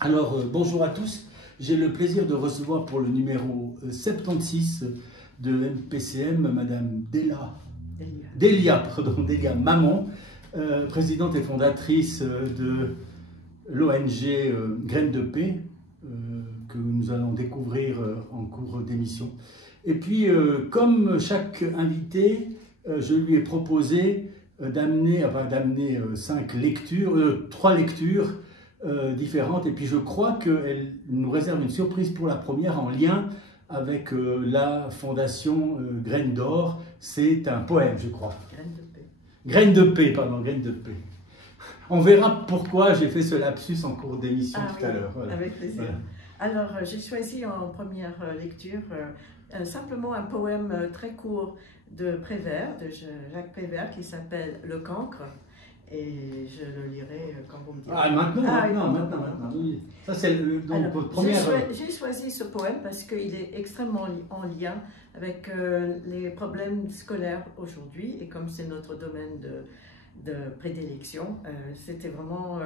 Bonjour à tous. J'ai le plaisir de recevoir pour le numéro 76 de MPCM Madame Delia Mamon, présidente et fondatrice de l'ONG Graines de Paix, que nous allons découvrir en cours d'émission. Et puis, comme chaque invité, je lui ai proposé d'amener 3 lectures différentes. Et puis je crois qu'elle nous réserve une surprise pour la première en lien avec la fondation Graines d'Or. C'est un poème, je crois. Graines de paix. Graines de paix, pardon, Graines de paix. On verra pourquoi j'ai fait ce lapsus en cours d'émission tout à l'heure. Voilà. Avec plaisir. Voilà. Alors, j'ai choisi en première lecture simplement un poème très court de Prévert, de Jacques Prévert, qui s'appelle Le Cancre. Et je le lirai quand vous me direz. Ah, maintenant. Oui. Ça, c'est votre première... J'ai choisi ce poème parce qu'il est extrêmement en lien avec les problèmes scolaires aujourd'hui. Et comme c'est notre domaine de prédilection, c'était vraiment...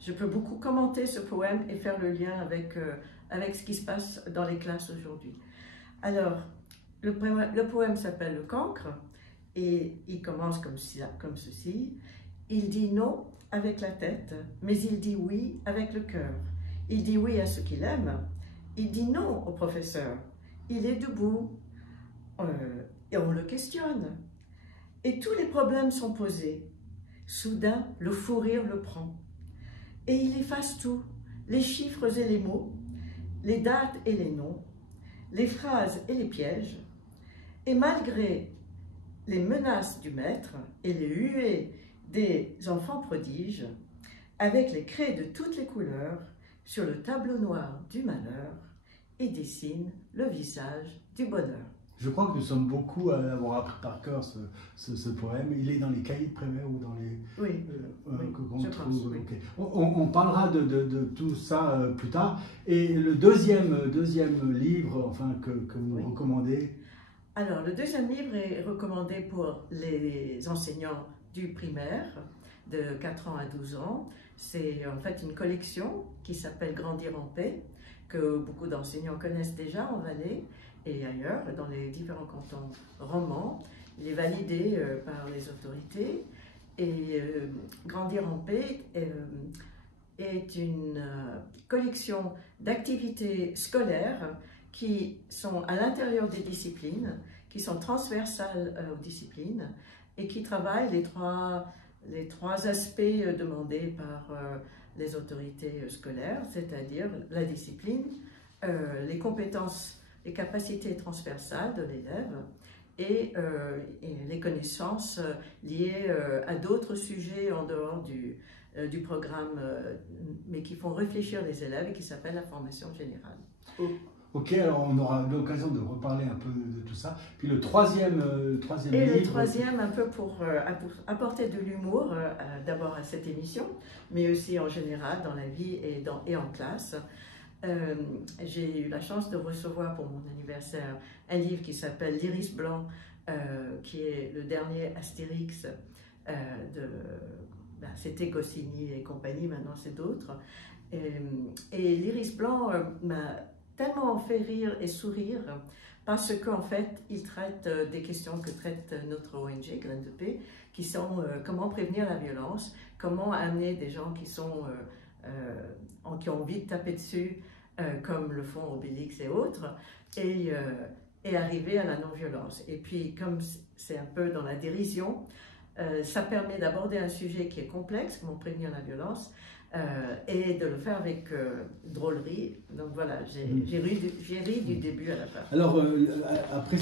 je peux beaucoup commenter ce poème et faire le lien avec ce qui se passe dans les classes aujourd'hui. Alors, le poème s'appelle Le Cancre et il commence comme ceci. Il dit non avec la tête, mais il dit oui avec le cœur. Il dit oui à ce qu'il aime, il dit non au professeur. Il est debout et on le questionne. Et tous les problèmes sont posés. Soudain, le fou rire le prend. Et il efface tout, les chiffres et les mots, les dates et les noms, les phrases et les pièges. Et malgré les menaces du maître et les huées des enfants prodiges, avec les craies de toutes les couleurs, sur le tableau noir du malheur, et dessine le visage du bonheur. Je crois que nous sommes beaucoup à avoir appris par cœur ce poème. Il est dans les cahiers de Prévert ou dans les... Oui, qu'on trouve. Oui. Okay. On parlera de tout ça plus tard. Et le deuxième livre enfin, que vous recommandez? Alors, le deuxième livre est recommandé pour les enseignants du primaire, de 4 ans à 12 ans. C'est en fait une collection qui s'appelle Grandir en paix, que beaucoup d'enseignants connaissent déjà en Valais et ailleurs, dans les différents cantons romans. Il est validé par les autorités. Et Grandir en paix est une collection d'activités scolaires qui sont à l'intérieur des disciplines, qui sont transversales aux disciplines, et qui travaillent les trois aspects demandés par les autorités scolaires, c'est-à-dire la discipline, les compétences, les capacités transversales de l'élève et les connaissances liées à d'autres sujets en dehors du programme, mais qui font réfléchir les élèves et qui s'appelle la formation générale. Ok, alors on aura l'occasion de reparler un peu de tout ça. Puis le troisième livre... Le troisième, un peu pour apporter de l'humour, d'abord à cette émission, mais aussi en général dans la vie et en classe. J'ai eu la chance de recevoir pour mon anniversaire un livre qui s'appelle L'Iris blanc, qui est le dernier Astérix c'était Goscinny et compagnie, maintenant c'est d'autres. Et L'Iris blanc m'a tellement fait rire et sourire parce qu'en fait, il traite des questions que traite notre ONG, Graines de Paix, qui sont comment prévenir la violence, comment amener des gens qui ont envie de taper dessus, comme le font Obélix et autres, et arriver à la non-violence. Et puis, comme c'est un peu dans la dérision, ça permet d'aborder un sujet qui est complexe, comment prévenir la violence, et de le faire avec drôlerie. Donc voilà, j'ai ri du début à la fin. Alors, après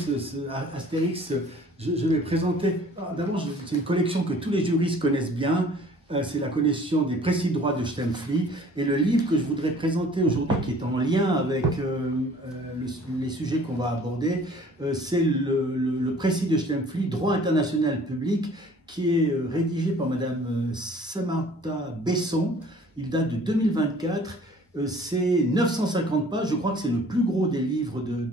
Astérix, je vais présenter... D'abord, c'est une collection que tous les juristes connaissent bien. C'est la collection des précis droits de Stempfli. Et le livre que je voudrais présenter aujourd'hui, qui est en lien avec les sujets qu'on va aborder, c'est le précis de Stempfli, droit international public, qui est rédigé par Madame Samantha Besson. Il date de 2024. C'est 950 pages. Je crois que c'est le plus gros des livres de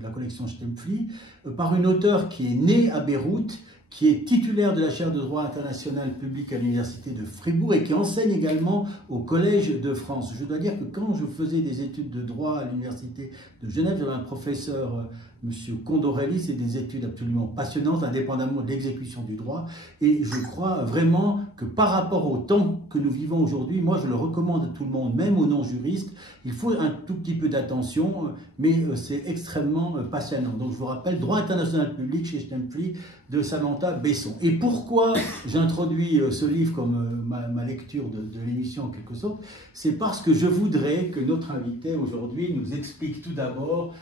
la collection Stempfli, par une auteure qui est née à Beyrouth qui est titulaire de la chaire de droit international public à l'université de Fribourg et qui enseigne également au Collège de France. Je dois dire que quand je faisais des études de droit à l'université de Genève, j'avais un professeur, M. Condorelli, c'est des études absolument passionnantes, indépendamment de l'exécution du droit, et je crois vraiment que par rapport au temps que nous vivons aujourd'hui, moi je le recommande à tout le monde, même aux non-juristes, il faut un tout petit peu d'attention, mais c'est extrêmement passionnant. Donc je vous rappelle, droit international public chez Stempfli de Samantha Besson. Et pourquoi j'introduis ce livre comme ma lecture de l'émission en quelque sorte, c'est parce que je voudrais que notre invité aujourd'hui nous explique tout d'abord,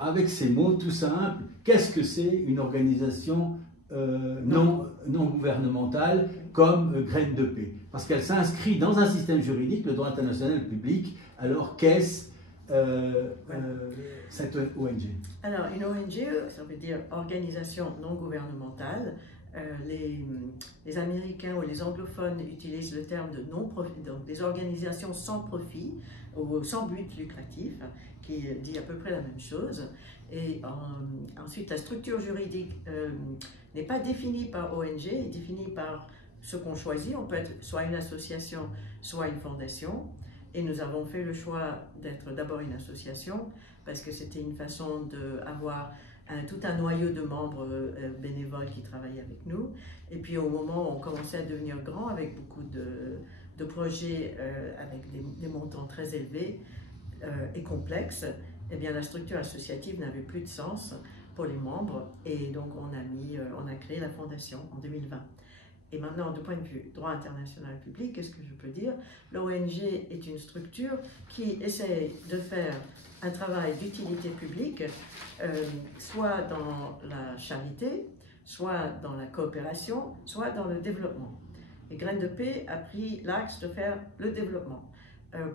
avec ces mots tout simples, qu'est-ce que c'est une organisation non gouvernementale comme Graines de Paix. Parce qu'elle s'inscrit dans un système juridique, le droit international public. Alors qu'est-ce cette ONG? Alors une ONG, ça veut dire organisation non gouvernementale. Les Américains ou les anglophones utilisent le terme de non-profit, donc des organisations sans profit ou sans but lucratif, qui dit à peu près la même chose. Et ensuite, la structure juridique n'est pas définie par ONG, elle est définie par ce qu'on choisit. On peut être soit une association, soit une fondation. Et nous avons fait le choix d'être d'abord une association parce que c'était une façon d'avoir tout un noyau de membres bénévoles qui travaillaient avec nous. Et puis au moment où on commençait à devenir grand, avec beaucoup de projets avec des montants très élevés et complexes, eh bien la structure associative n'avait plus de sens pour les membres. Et donc on a créé la fondation en 2020. Et maintenant, du point de vue droit international public, qu'est-ce que je peux dire? L'ONG est une structure qui essaie de faire un travail d'utilité publique, soit dans la charité, soit dans la coopération, soit dans le développement. Et Graines de Paix a pris l'axe de faire le développement.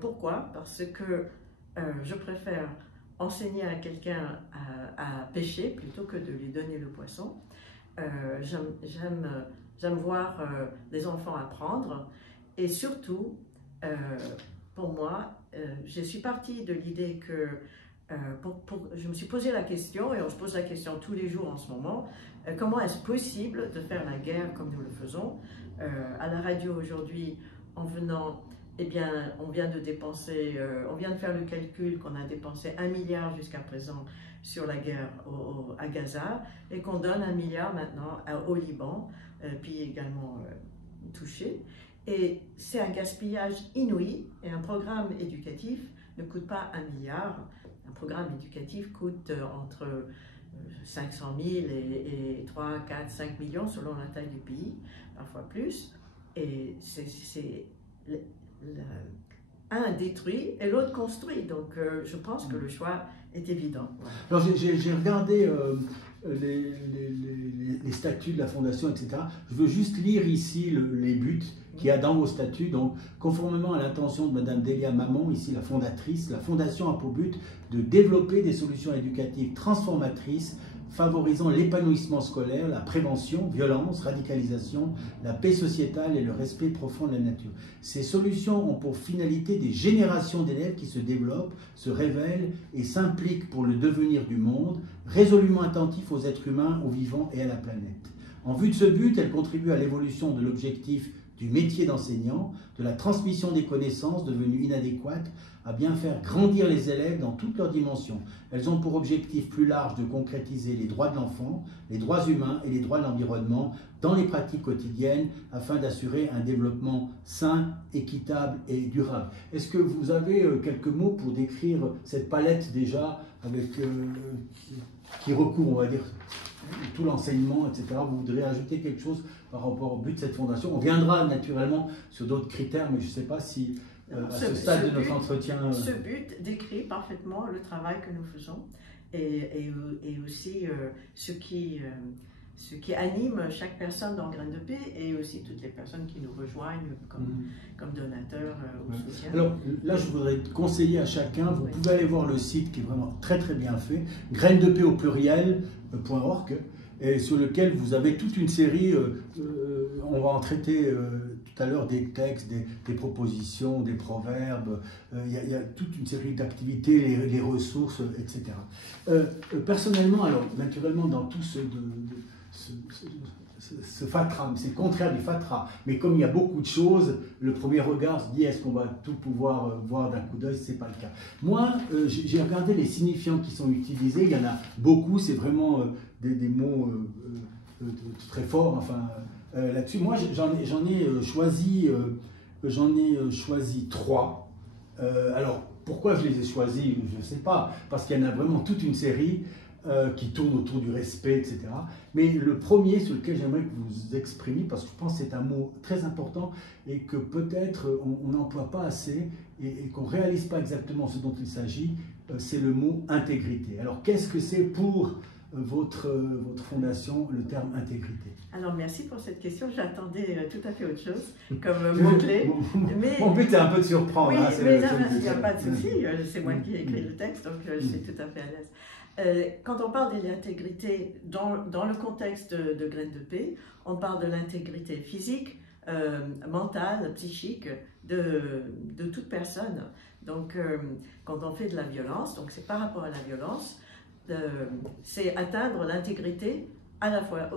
Pourquoi? Parce que je préfère enseigner à quelqu'un à pêcher plutôt que de lui donner le poisson. J'aime voir les enfants apprendre et surtout, pour moi, je suis partie de l'idée que je me suis posé la question, et on se pose la question tous les jours en ce moment, comment est-ce possible de faire la guerre comme nous le faisons? À la radio aujourd'hui, en venant, eh bien, on vient de dépenser, on vient de faire le calcul qu'on a dépensé 1 milliard jusqu'à présent sur la guerre à Gaza et qu'on donne 1 milliard maintenant au Liban, puis également touché. Et c'est un gaspillage inouï et un programme éducatif ne coûte pas 1 milliard. Un programme éducatif coûte entre 500 000 et 3, 4, 5 millions selon la taille du pays, parfois plus. Et c'est un détruit et l'autre construit. Donc je pense que le choix est évident. Voilà. Alors j'ai regardé les statuts de la fondation, etc. Je veux juste lire ici les buts qu'il y a dans vos statuts. Donc, conformément à l'intention de Mme Delia Mamon, ici la fondatrice, la fondation a pour but de développer des solutions éducatives transformatrices favorisant l'épanouissement scolaire, la prévention, violence, radicalisation, la paix sociétale et le respect profond de la nature. Ces solutions ont pour finalité des générations d'élèves qui se développent, se révèlent et s'impliquent pour le devenir du monde, résolument attentifs aux êtres humains, aux vivants et à la planète. En vue de ce but, elles contribuent à l'évolution de l'objectif du métier d'enseignant, de la transmission des connaissances devenues inadéquates, à bien faire grandir les élèves dans toutes leurs dimensions. Elles ont pour objectif plus large de concrétiser les droits de l'enfant, les droits humains et les droits de l'environnement dans les pratiques quotidiennes afin d'assurer un développement sain, équitable et durable. Est-ce que vous avez quelques mots pour décrire cette palette déjà avec, qui recouvre, on va dire, tout l'enseignement, etc. Vous voudrez ajouter quelque chose par rapport au but de cette fondation? On viendra naturellement sur d'autres critères, mais je ne sais pas si à ce stade de notre entretien... Ce but décrit parfaitement le travail que nous faisons et aussi ce qui anime chaque personne dans Graines de Paix et aussi toutes les personnes qui nous rejoignent comme donateurs ou soutiens. Alors là, je voudrais conseiller à chacun, vous pouvez aller voir le site qui est vraiment très très bien fait, grainesdepaix au pluriel.org, et sur lequel vous avez toute une série, on va en traiter tout à l'heure, des textes, des propositions, des proverbes, il y a toute une série d'activités, les ressources, etc. Personnellement, alors naturellement dans tout ce fatra, c'est le contraire du fatra. Mais comme il y a beaucoup de choses, le premier regard se dit est-ce qu'on va tout pouvoir voir d'un coup d'œil? C'est pas le cas. Moi, j'ai regardé les signifiants qui sont utilisés. Il y en a beaucoup. C'est vraiment des mots très forts. Enfin, là-dessus, moi, j'en ai choisi 3. Alors, pourquoi je les ai choisis? Je ne sais pas. Parce qu'il y en a vraiment toute une série qui tourne autour du respect, etc. Mais le premier sur lequel j'aimerais que vous vous exprimiez, parce que je pense que c'est un mot très important et que peut-être on n'emploie pas assez et qu'on ne réalise pas exactement ce dont il s'agit, c'est le mot intégrité. Alors qu'est-ce que c'est pour votre fondation, le terme intégrité? Alors merci pour cette question, j'attendais tout à fait autre chose comme mot-clé. Mon but est un peu de surprendre. Oui, Hein, mais il n'y a pas de souci, c'est moi qui ai écrit le texte, donc je suis tout à fait à l'aise. Quand on parle de l'intégrité dans le contexte de Graines de Paix, on parle de l'intégrité physique, mentale, psychique de toute personne. Donc quand on fait de la violence, donc c'est par rapport à la violence, c'est atteindre l'intégrité à la fois,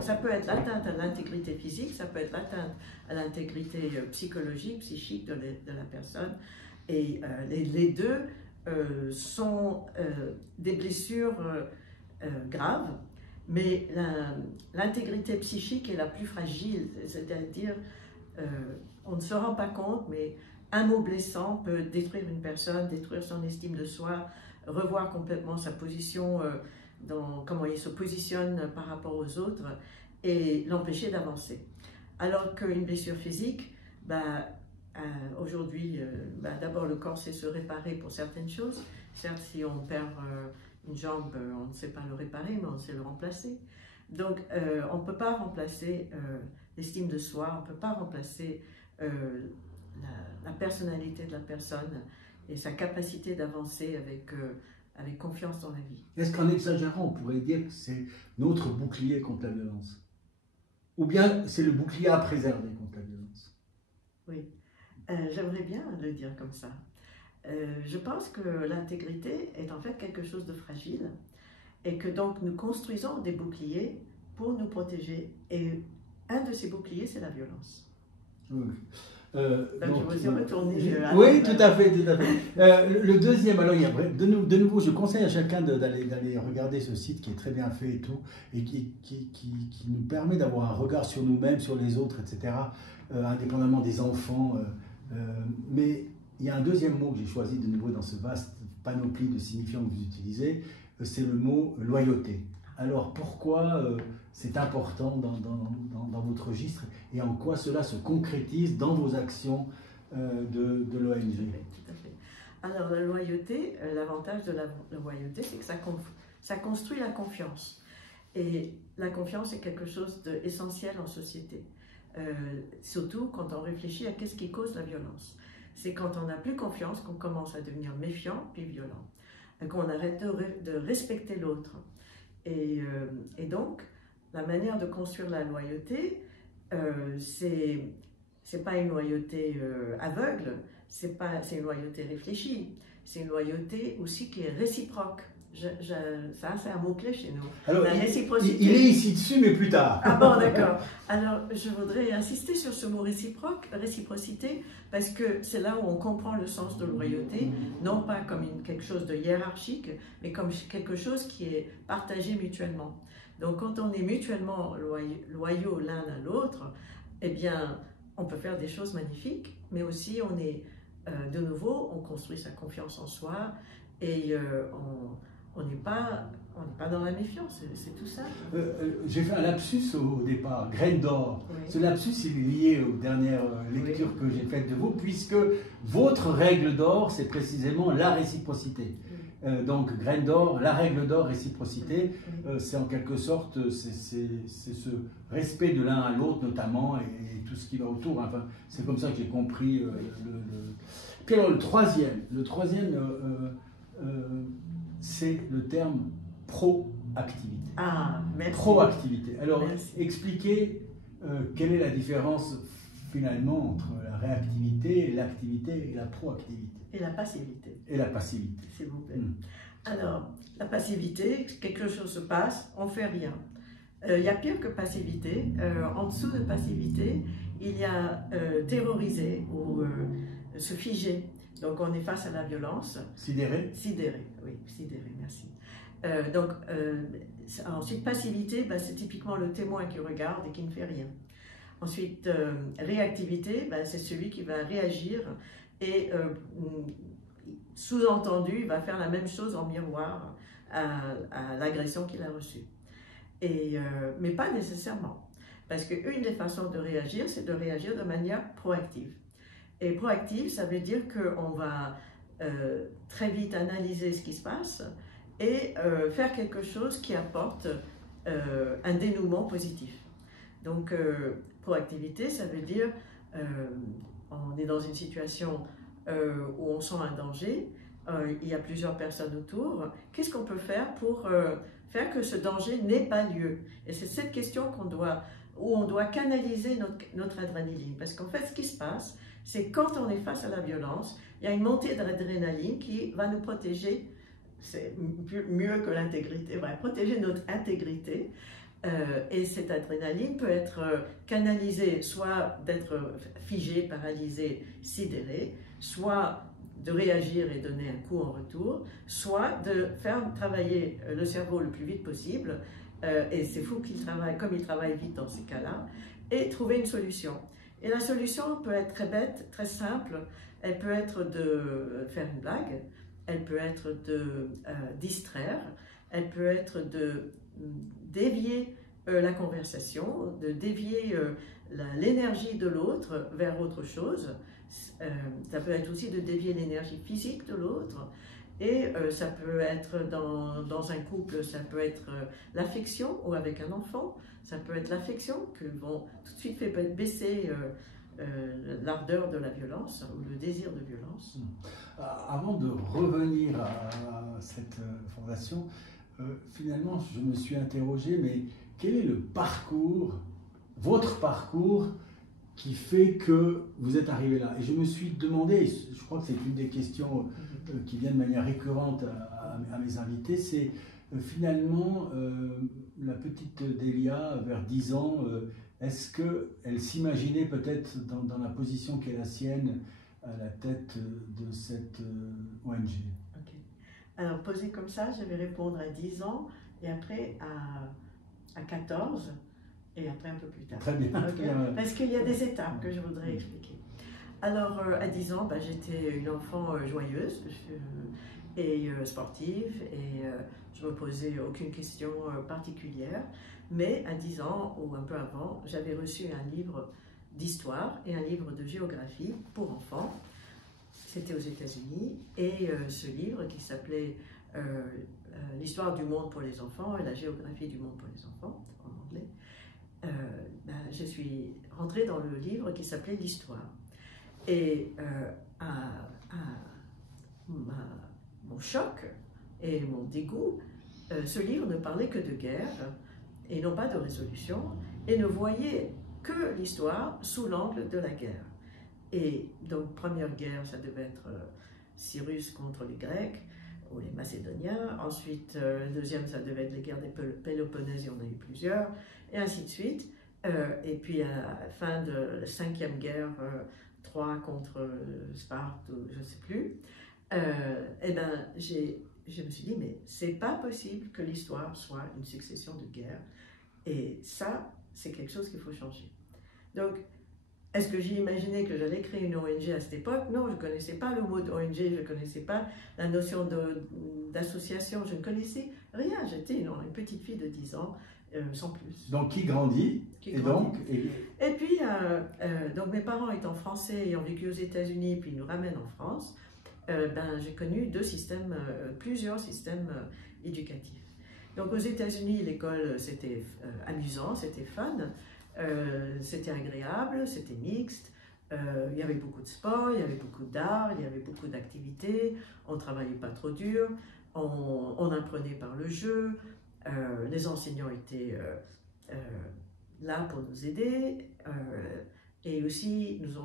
ça peut être l'atteinte à l'intégrité physique, ça peut être l'atteinte à l'intégrité psychologique, psychique de la personne, et les deux sont des blessures graves, mais l'intégrité psychique est la plus fragile, c'est-à-dire on ne se rend pas compte, mais un mot blessant peut détruire une personne, détruire son estime de soi, revoir complètement sa position, comment il se positionne par rapport aux autres et l'empêcher d'avancer. Alors qu'une blessure physique, aujourd'hui, d'abord le corps sait se réparer pour certaines choses. Certes, si on perd une jambe, on ne sait pas le réparer, mais on sait le remplacer. Donc, on ne peut pas remplacer l'estime de soi, on ne peut pas remplacer la personnalité de la personne et sa capacité d'avancer avec confiance dans la vie. Est-ce qu'en exagérant, on pourrait dire que c'est notre bouclier contre la violence? Ou bien c'est le bouclier à préserver contre la violence? Oui, j'aimerais bien le dire comme ça. Je pense que l'intégrité est en fait quelque chose de fragile et que donc nous construisons des boucliers pour nous protéger. Et un de ces boucliers, c'est la violence. Oui. Donc, je vous ai retourné. Oui, tout à fait, tout à fait. Le deuxième, alors, de nouveau, je conseille à chacun d'aller regarder ce site qui est très bien fait et tout, et qui nous permet d'avoir un regard sur nous-mêmes, sur les autres, etc., indépendamment des enfants. Mais il y a un deuxième mot que j'ai choisi de nouveau dans ce vaste panoplie de signifiants que vous utilisez, c'est le mot loyauté. Alors pourquoi c'est important dans votre registre et en quoi cela se concrétise dans vos actions de l'ONG? Tout à fait. Alors la loyauté, l'avantage de la loyauté, c'est que ça construit la confiance. Et la confiance est quelque chose d'essentiel en société. Surtout quand on réfléchit à qu'est-ce qui cause la violence. C'est quand on n'a plus confiance qu'on commence à devenir méfiant puis violent. Qu'on arrête de respecter l'autre. Et donc, la manière de construire la loyauté, c'est pas une loyauté aveugle, c'est une loyauté réfléchie, c'est une loyauté aussi qui est réciproque. Ça, c'est un mot-clé chez nous. Alors, la réciprocité. Il est ici dessus, mais plus tard. Ah bon, d'accord. Alors, je voudrais insister sur ce mot réciprocité, parce que c'est là où on comprend le sens de loyauté, non pas comme quelque chose de hiérarchique, mais comme quelque chose qui est partagé mutuellement. Donc, quand on est mutuellement loyaux l'un à l'autre, eh bien, on peut faire des choses magnifiques, mais aussi on est, de nouveau, on construit sa confiance en soi et on n'est pas dans la méfiance, c'est tout ça. J'ai fait un lapsus au départ, graine d'or. Oui. Ce lapsus est lié aux dernières lectures que j'ai faites de vous, puisque votre règle d'or, c'est précisément la réciprocité. Donc, graine d'or, la règle d'or, réciprocité, c'est en quelque sorte, c'est ce respect de l'un à l'autre, notamment, et tout ce qui va autour. Enfin, c'est comme ça que j'ai compris Puis alors, le troisième c'est le terme proactivité. Ah, merci. Proactivité. Alors, merci. Expliquez quelle est la différence finalement entre la réactivité, l'activité et la proactivité. Et la passivité. Et la passivité. S'il vous plaît. Alors, la passivité, quelque chose se passe, on ne fait rien. Il y a pire que passivité. En dessous de passivité, il y a terroriser ou se figer. Donc on est face à la violence. Sidéré? Sidéré, oui, sidéré, merci. Ensuite, passivité, ben, c'est typiquement le témoin qui regarde et qui ne fait rien. Ensuite, réactivité, ben, c'est celui qui va réagir et sous-entendu, il va faire la même chose en miroir à l'agression qu'il a reçue. Mais pas nécessairement. Parce qu'une des façons de réagir, c'est de réagir de manière proactive. Et proactive, ça veut dire qu'on va très vite analyser ce qui se passe et faire quelque chose qui apporte un dénouement positif. Donc, proactivité, ça veut dire on est dans une situation où on sent un danger, il y a plusieurs personnes autour. Qu'est-ce qu'on peut faire pour faire que ce danger n'ait pas lieu? Et c'est cette question où on doit canaliser notre adrénaline. Parce qu'en fait, ce qui se passe, c'est quand on est face à la violence, il y a une montée d'adrénaline qui va nous protéger. C'est mieux que l'intégrité, va protéger notre intégrité. Et cette adrénaline peut être canalisée, soit d'être figée, paralysée, sidérée, soit de réagir et donner un coup en retour, soit de faire travailler le cerveau le plus vite possible, et c'est fou qu'il travaille comme il travaille vite dans ces cas-là, et trouver une solution. Et la solution peut être très bête, très simple, elle peut être de faire une blague, elle peut être de distraire, elle peut être de dévier la conversation, de dévier l'énergie de l'autre vers autre chose. Ça peut être aussi de dévier l'énergie physique de l'autre. Et ça peut être dans un couple, ça peut être l'affection ou avec un enfant, ça peut être l'affection qui vont tout de suite faire baisser l'ardeur de la violence ou le désir de violence. Avant de revenir à cette fondation, finalement, je me suis interrogé, mais quel est le parcours, votre parcours, qui fait que vous êtes arrivé là? Et je me suis demandé, je crois que c'est une des questions qui vient de manière récurrente à mes invités, c'est finalement la petite Delia, vers 10 ans, est-ce qu'elle s'imaginait peut-être dans la position qui est la sienne à la tête de cette ONG? Okay. Alors, posé comme ça, je vais répondre à 10 ans et après à 14 et après un peu plus tard. Très bien. Okay. Parce qu'il y a des étapes que je voudrais expliquer. Alors, à 10 ans, j'étais une enfant joyeuse et sportive et je ne me posais aucune question particulière. Mais à 10 ans ou un peu avant, j'avais reçu un livre d'histoire et un livre de géographie pour enfants. C'était aux États-Unis et ce livre qui s'appelait L'histoire du monde pour les enfants et la géographie du monde pour les enfants en anglais. Je suis rentrée dans le livre qui s'appelait l'histoire. Et mon choc et mon dégoût, ce livre ne parlait que de guerre et non pas de résolution et ne voyait que l'histoire sous l'angle de la guerre. Et donc, première guerre, ça devait être Cyrus contre les Grecs ou les Macédoniens. Ensuite, deuxième, ça devait être les guerres des Péloponnèse, il y en a eu plusieurs, et ainsi de suite. Et puis, à la fin de la 5e guerre, Troie contre Sparte, ou je ne sais plus, je me suis dit, mais c'est pas possible que l'histoire soit une succession de guerres. Et ça, c'est quelque chose qu'il faut changer. Donc, est-ce que j'ai imaginé que j'allais créer une ONG à cette époque? Non, je ne connaissais pas le mot d'ONG, je ne connaissais pas la notion d'association, je ne connaissais rien. J'étais une petite fille de 10 ans, sans plus. Donc, qui grandit? Et puis, donc mes parents étant français, ayant vécu aux États-Unis, puis ils nous ramènent en France, j'ai connu plusieurs systèmes éducatifs. Donc, aux États-Unis, l'école, c'était amusant, c'était fun. C'était agréable, c'était mixte, il y avait beaucoup de sport, il y avait beaucoup d'art, il y avait beaucoup d'activités, on ne travaillait pas trop dur, on apprenait par le jeu, les enseignants étaient là pour nous aider et aussi nous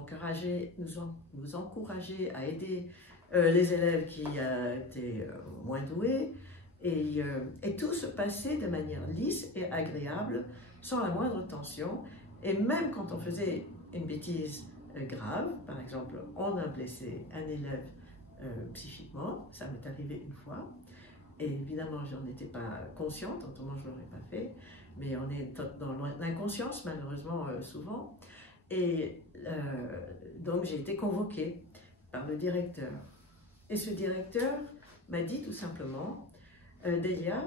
encourager à aider les élèves qui étaient moins doués. Et tout se passait de manière lisse et agréable, sans la moindre tension. Et même quand on faisait une bêtise grave, par exemple, on a blessé un élève psychiquement, ça m'est arrivé une fois, et évidemment, je n'en étais pas consciente, autrement je ne l'aurais pas fait, mais on est dans l'inconscience, malheureusement, souvent. Et donc, j'ai été convoquée par le directeur. Et ce directeur m'a dit tout simplement, Delia,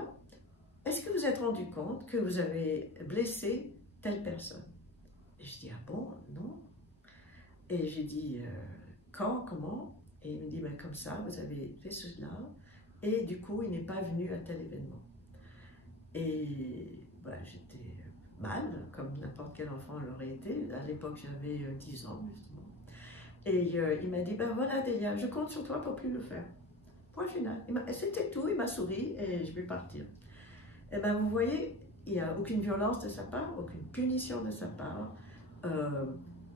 est-ce que vous êtes rendu compte que vous avez blessé telle personne? Et je dis, ah bon, non. Et j'ai dit, quand, comment? Et il me dit, ben, comme ça, vous avez fait cela, et du coup, il n'est pas venu à tel événement. Et ben, j'étais mal, comme n'importe quel enfant l'aurait été. À l'époque, j'avais 10 ans, justement. Et il m'a dit, ben voilà, Delia, je compte sur toi pour plus le faire. Point final. C'était tout, il m'a souri et je vais partir. Et ben, vous voyez, il n'y a aucune violence de sa part, aucune punition de sa part,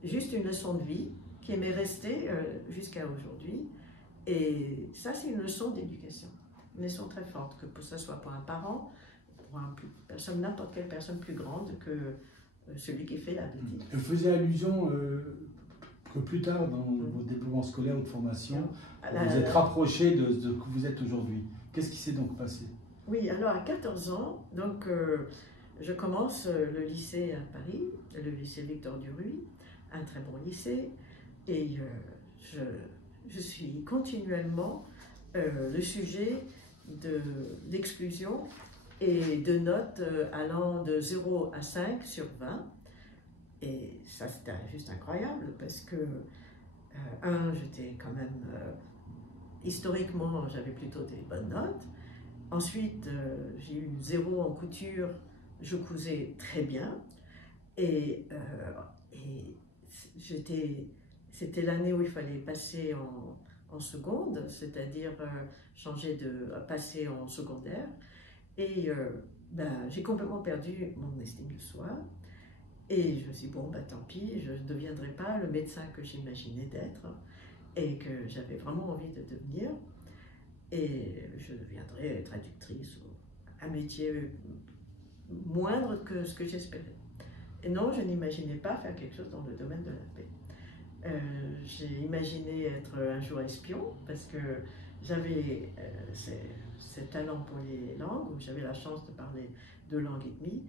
juste une leçon de vie qui m'est restée jusqu'à aujourd'hui. Et ça, c'est une leçon d'éducation, une leçon très forte, que ce soit pour un parent, pour n'importe quelle personne plus grande que celui qui fait la bêtise. Je faisais allusion que plus tard, dans vos développements scolaires ou de formation, vous êtes rapproché de ce que vous êtes aujourd'hui. Qu'est-ce qui s'est donc passé? Oui, alors à 14 ans, donc, je commence le lycée à Paris, le lycée Victor Duruy, un très bon lycée, et je suis continuellement le sujet d'exclusion et de notes allant de 0 à 5 sur 20. Et ça, c'était juste incroyable parce que, j'étais quand même, historiquement, j'avais plutôt des bonnes notes. Ensuite, j'ai eu 0 en couture, je cousais très bien. Et c'était l'année où il fallait passer en seconde, c'est-à-dire passer en secondaire. Et j'ai complètement perdu mon estime de soi. Et je me suis dit, bon, tant pis, je ne deviendrai pas le médecin que j'imaginais d'être et que j'avais vraiment envie de devenir. Et je deviendrai traductrice ou un métier moindre que ce que j'espérais. Et non, je n'imaginais pas faire quelque chose dans le domaine de la paix. J'ai imaginé être un jour espion parce que j'avais ce talent pour les langues, où j'avais la chance de parler 2 langues et demie.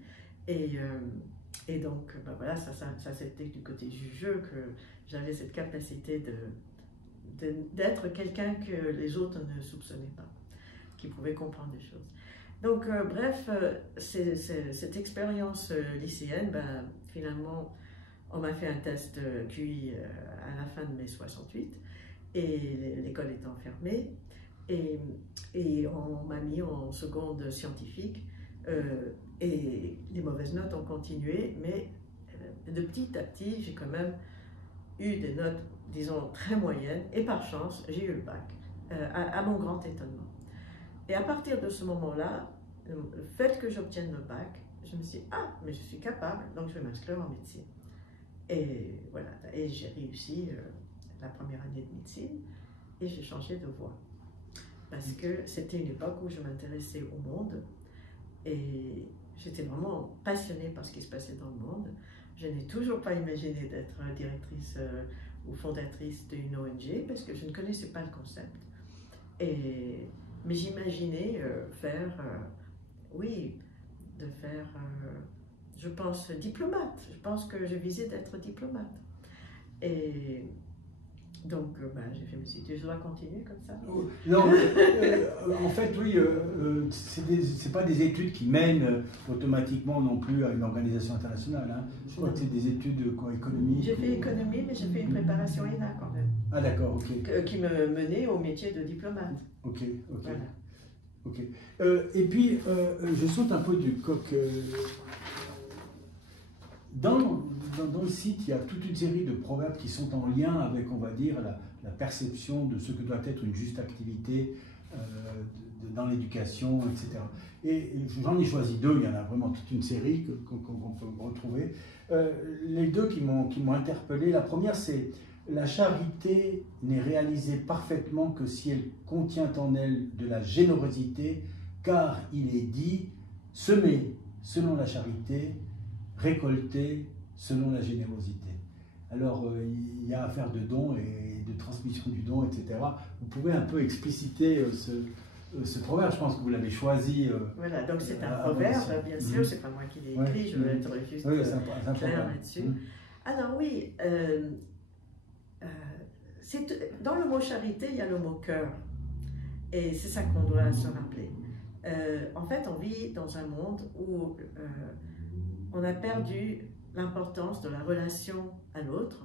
Et donc, voilà, ça c'était du côté du jeu que j'avais cette capacité d'être quelqu'un que les autres ne soupçonnaient pas, qui pouvait comprendre des choses. Donc, bref, cette expérience lycéenne, finalement, on m'a fait un test QI à la fin de mai 68, et l'école étant fermée, et on m'a mis en seconde scientifique, et les mauvaises notes ont continué, mais de petit à petit, j'ai quand même eu des notes, disons, très moyennes, et par chance, j'ai eu le bac, à mon grand étonnement. Et à partir de ce moment-là, le fait que j'obtienne le bac, je me suis dit, ah, mais je suis capable, donc je vais m'inscrire en médecine. Et voilà, et j'ai réussi la première année de médecine, et j'ai changé de voie. Parce que c'était une époque où je m'intéressais au monde, et j'étais vraiment passionnée par ce qui se passait dans le monde. Je n'ai toujours pas imaginé d'être directrice ou fondatrice d'une ONG, parce que je ne connaissais pas le concept. Mais j'imaginais je pense, diplomate. Je pense que je visais d'être diplomate. Et donc, je me suis dit, je dois continuer comme ça. Non, en fait, oui, c'est pas des études qui mènent automatiquement non plus à une organisation internationale. Hein. Je crois que c'est des études économie. J'ai fait économie, mais j'ai fait une préparation ENA quand même. Ah d'accord, ok. Qui me menait au métier de diplomate. Ok. Voilà. Ok. Et puis, je saute un peu du coq. Dans le site, il y a toute une série de proverbes qui sont en lien avec, on va dire, la perception de ce que doit être une juste activité dans l'éducation, etc. Et j'en ai choisi 2, il y en a vraiment toute une série qu'on peut retrouver. Les 2 qui m'ont interpellé, la première c'est « La charité n'est réalisée parfaitement que si elle contient en elle de la générosité, car il est dit, semer selon la charité, récolter selon la générosité. Alors, il y a affaire de dons et de transmission du don, etc. Vous pouvez un peu expliciter ce proverbe, je pense que vous l'avez choisi. Voilà, donc c'est un proverbe, bien sûr, c'est pas moi qui l'ai écrit, je veux être juste clair là-dessus. Alors oui, dans le mot charité, il y a le mot cœur, et c'est ça qu'on doit se rappeler. En fait, on vit dans un monde où on a perdu l'importance de la relation à l'autre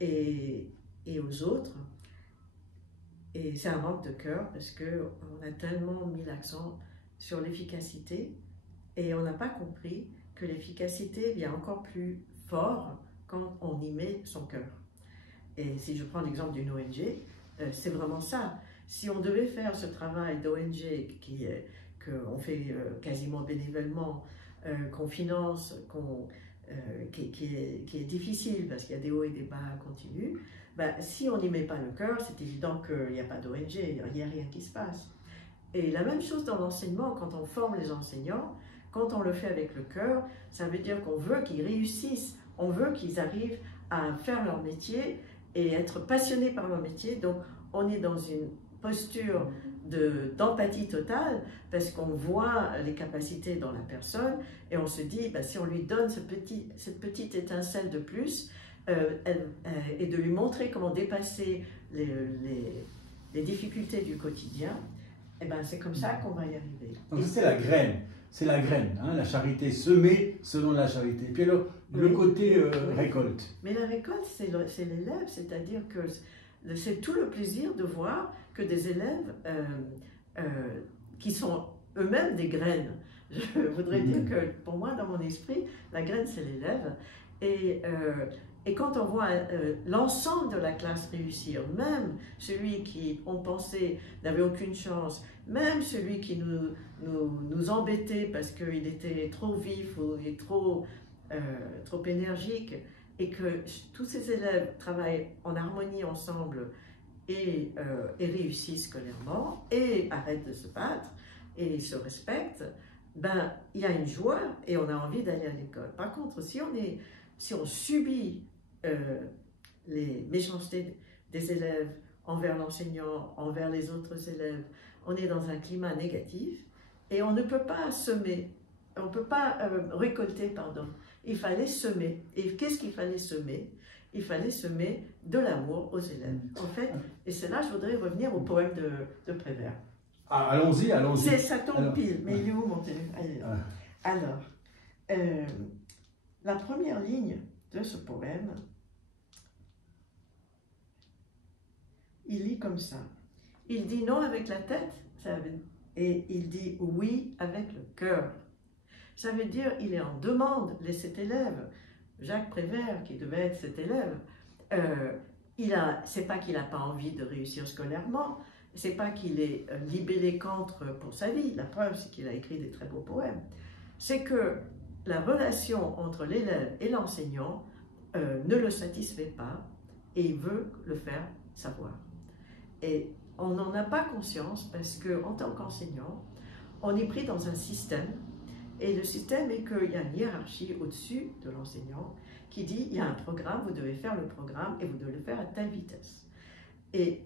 et aux autres. Et c'est un manque de cœur parce qu'on a tellement mis l'accent sur l'efficacité et on n'a pas compris que l'efficacité vient encore plus fort quand on y met son cœur. Et si je prends l'exemple d'une ONG, c'est vraiment ça. Si on devait faire ce travail d'ONG qu'on fait quasiment bénévolement, qu'on finance, qui est difficile parce qu'il y a des hauts et des bas continus, ben, si on n'y met pas le cœur, c'est évident qu'il n'y a pas d'ONG, il n'y a rien qui se passe. Et la même chose dans l'enseignement, quand on forme les enseignants, quand on le fait avec le cœur, ça veut dire qu'on veut qu'ils réussissent, on veut qu'ils arrivent à faire leur métier et être passionnés par leur métier. Donc on est dans une posture d'empathie totale parce qu'on voit les capacités dans la personne et on se dit, ben, si on lui donne cette petite étincelle de plus, et de lui montrer comment dépasser les difficultés du quotidien, et ben c'est comme ça qu'on va y arriver. Donc c'est la graine, hein, la charité, semer selon la charité. Puis alors, le côté récolte. Mais la récolte, c'est l'élève, c'est-à-dire que c'est tout le plaisir de voir que des élèves qui sont eux-mêmes des graines. Je voudrais dire que pour moi, dans mon esprit, la graine, c'est l'élève. Et quand on voit l'ensemble de la classe réussir, même celui qui, on pensait, n'avait aucune chance, même celui qui nous embêtait parce qu'il était trop vif ou trop énergique, et que tous ces élèves travaillent en harmonie ensemble et réussissent scolairement, et arrêtent de se battre, et se respectent, ben, il y a une joie et on a envie d'aller à l'école. Par contre, si on subit les méchancetés des élèves envers l'enseignant, envers les autres élèves, on est dans un climat négatif et on ne peut pas semer, on ne peut pas récolter, pardon. Il fallait semer. Et qu'est-ce qu'il fallait semer? Il fallait semer de l'amour aux élèves. En fait, et c'est là que je voudrais revenir au poème de Prévert. Ah, allons-y. Ça tombe pile, mais il est où mon téléphone? Alors, la première ligne de ce poème, il lit comme ça. Il dit non avec la tête, et il dit oui avec le cœur. Ça veut dire il est en demande, cet élève, Jacques Prévert, qui devait être cet élève, c'est pas qu'il n'a pas envie de réussir scolairement, c'est pas qu'il est libellé contre pour sa vie, la preuve c'est qu'il a écrit des très beaux poèmes, c'est que la relation entre l'élève et l'enseignant ne le satisfait pas et il veut le faire savoir. Et on n'en a pas conscience parce qu'en tant qu'enseignant, on est pris dans un système et le système est qu'il y a une hiérarchie au-dessus de l'enseignant qui dit il y a un programme, vous devez faire le programme et vous devez le faire à telle vitesse. Et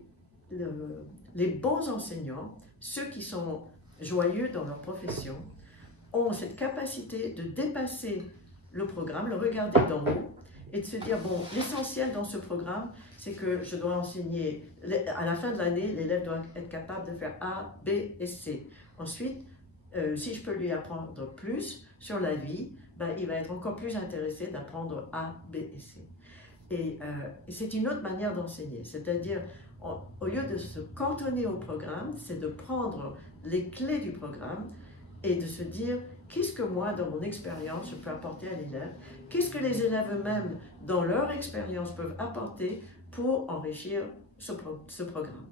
les bons enseignants, ceux qui sont joyeux dans leur profession, ont cette capacité de dépasser le programme, le regarder d'en haut et de se dire, bon, l'essentiel dans ce programme, c'est que je dois enseigner, à la fin de l'année, l'élève doit être capable de faire A, B et C. Ensuite, si je peux lui apprendre plus sur la vie, ben, il va être encore plus intéressé d'apprendre A, B et C. Et c'est une autre manière d'enseigner, c'est-à-dire, au lieu de se cantonner au programme, c'est de prendre les clés du programme et de se dire, qu'est-ce que moi, dans mon expérience, je peux apporter à l'élève? Qu'est-ce que les élèves eux-mêmes, dans leur expérience, peuvent apporter pour enrichir ce programme?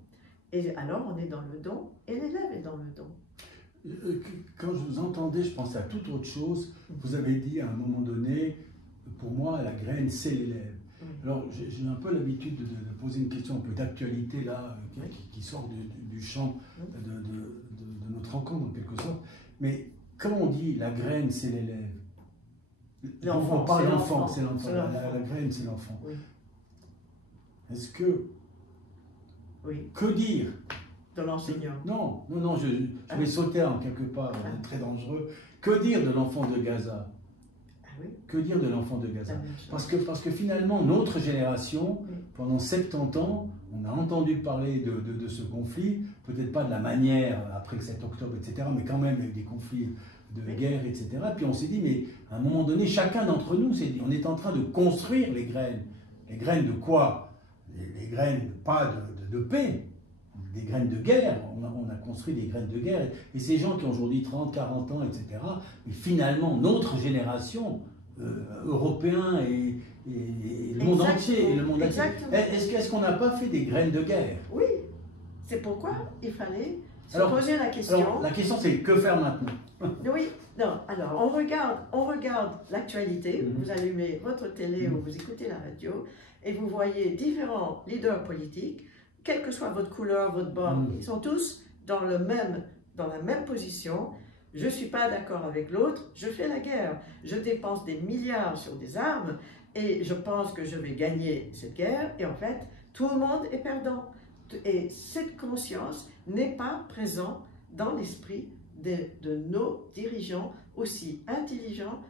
Et alors, on est dans le don et l'élève est dans le don. Quand je vous entendais, je pensais à toute autre chose. Vous avez dit à un moment donné, pour moi, la graine, c'est l'élève. Alors, j'ai un peu l'habitude de poser une question un peu d'actualité, là, qui sort du champ de notre rencontre, en quelque sorte. Mais quand on dit la graine, c'est l'élève, on parle l'enfant, c'est l'enfant. La graine, c'est l'enfant. Oui. Est-ce que... Oui. Que dire de l'enseignant? Non, je vais sauter en quelque part, très dangereux. Que dire de l'enfant de Gaza? Oui. Que dire de l'enfant de Gaza? Parce que finalement, notre génération, pendant 70 ans, on a entendu parler de ce conflit, peut-être pas de la manière, après le 7 octobre, etc., mais quand même avec des conflits de guerre, etc. Puis on s'est dit, mais à un moment donné, chacun d'entre nous s'est dit, on est en train de construire les graines. Les graines de quoi? Les graines, pas de paix, des graines de guerre. On a construit des graines de guerre. Et ces gens qui ont aujourd'hui 30, 40 ans, etc., mais finalement, notre génération, Européens et le monde entier, est-ce qu'on n'a pas fait des graines de guerre? Oui, c'est pourquoi il fallait se poser la question. Alors, la question, c'est que faire maintenant? Oui, non, alors on regarde l'actualité, vous allumez votre télé ou vous écoutez la radio, et vous voyez différents leaders politiques, quelle que soit votre couleur, votre bord, ils sont tous dans la même position. Je ne suis pas d'accord avec l'autre, je fais la guerre. Je dépense des milliards sur des armes et je pense que je vais gagner cette guerre. Et en fait, tout le monde est perdant. Et cette conscience n'est pas présente dans l'esprit de nos dirigeants, aussi intelligents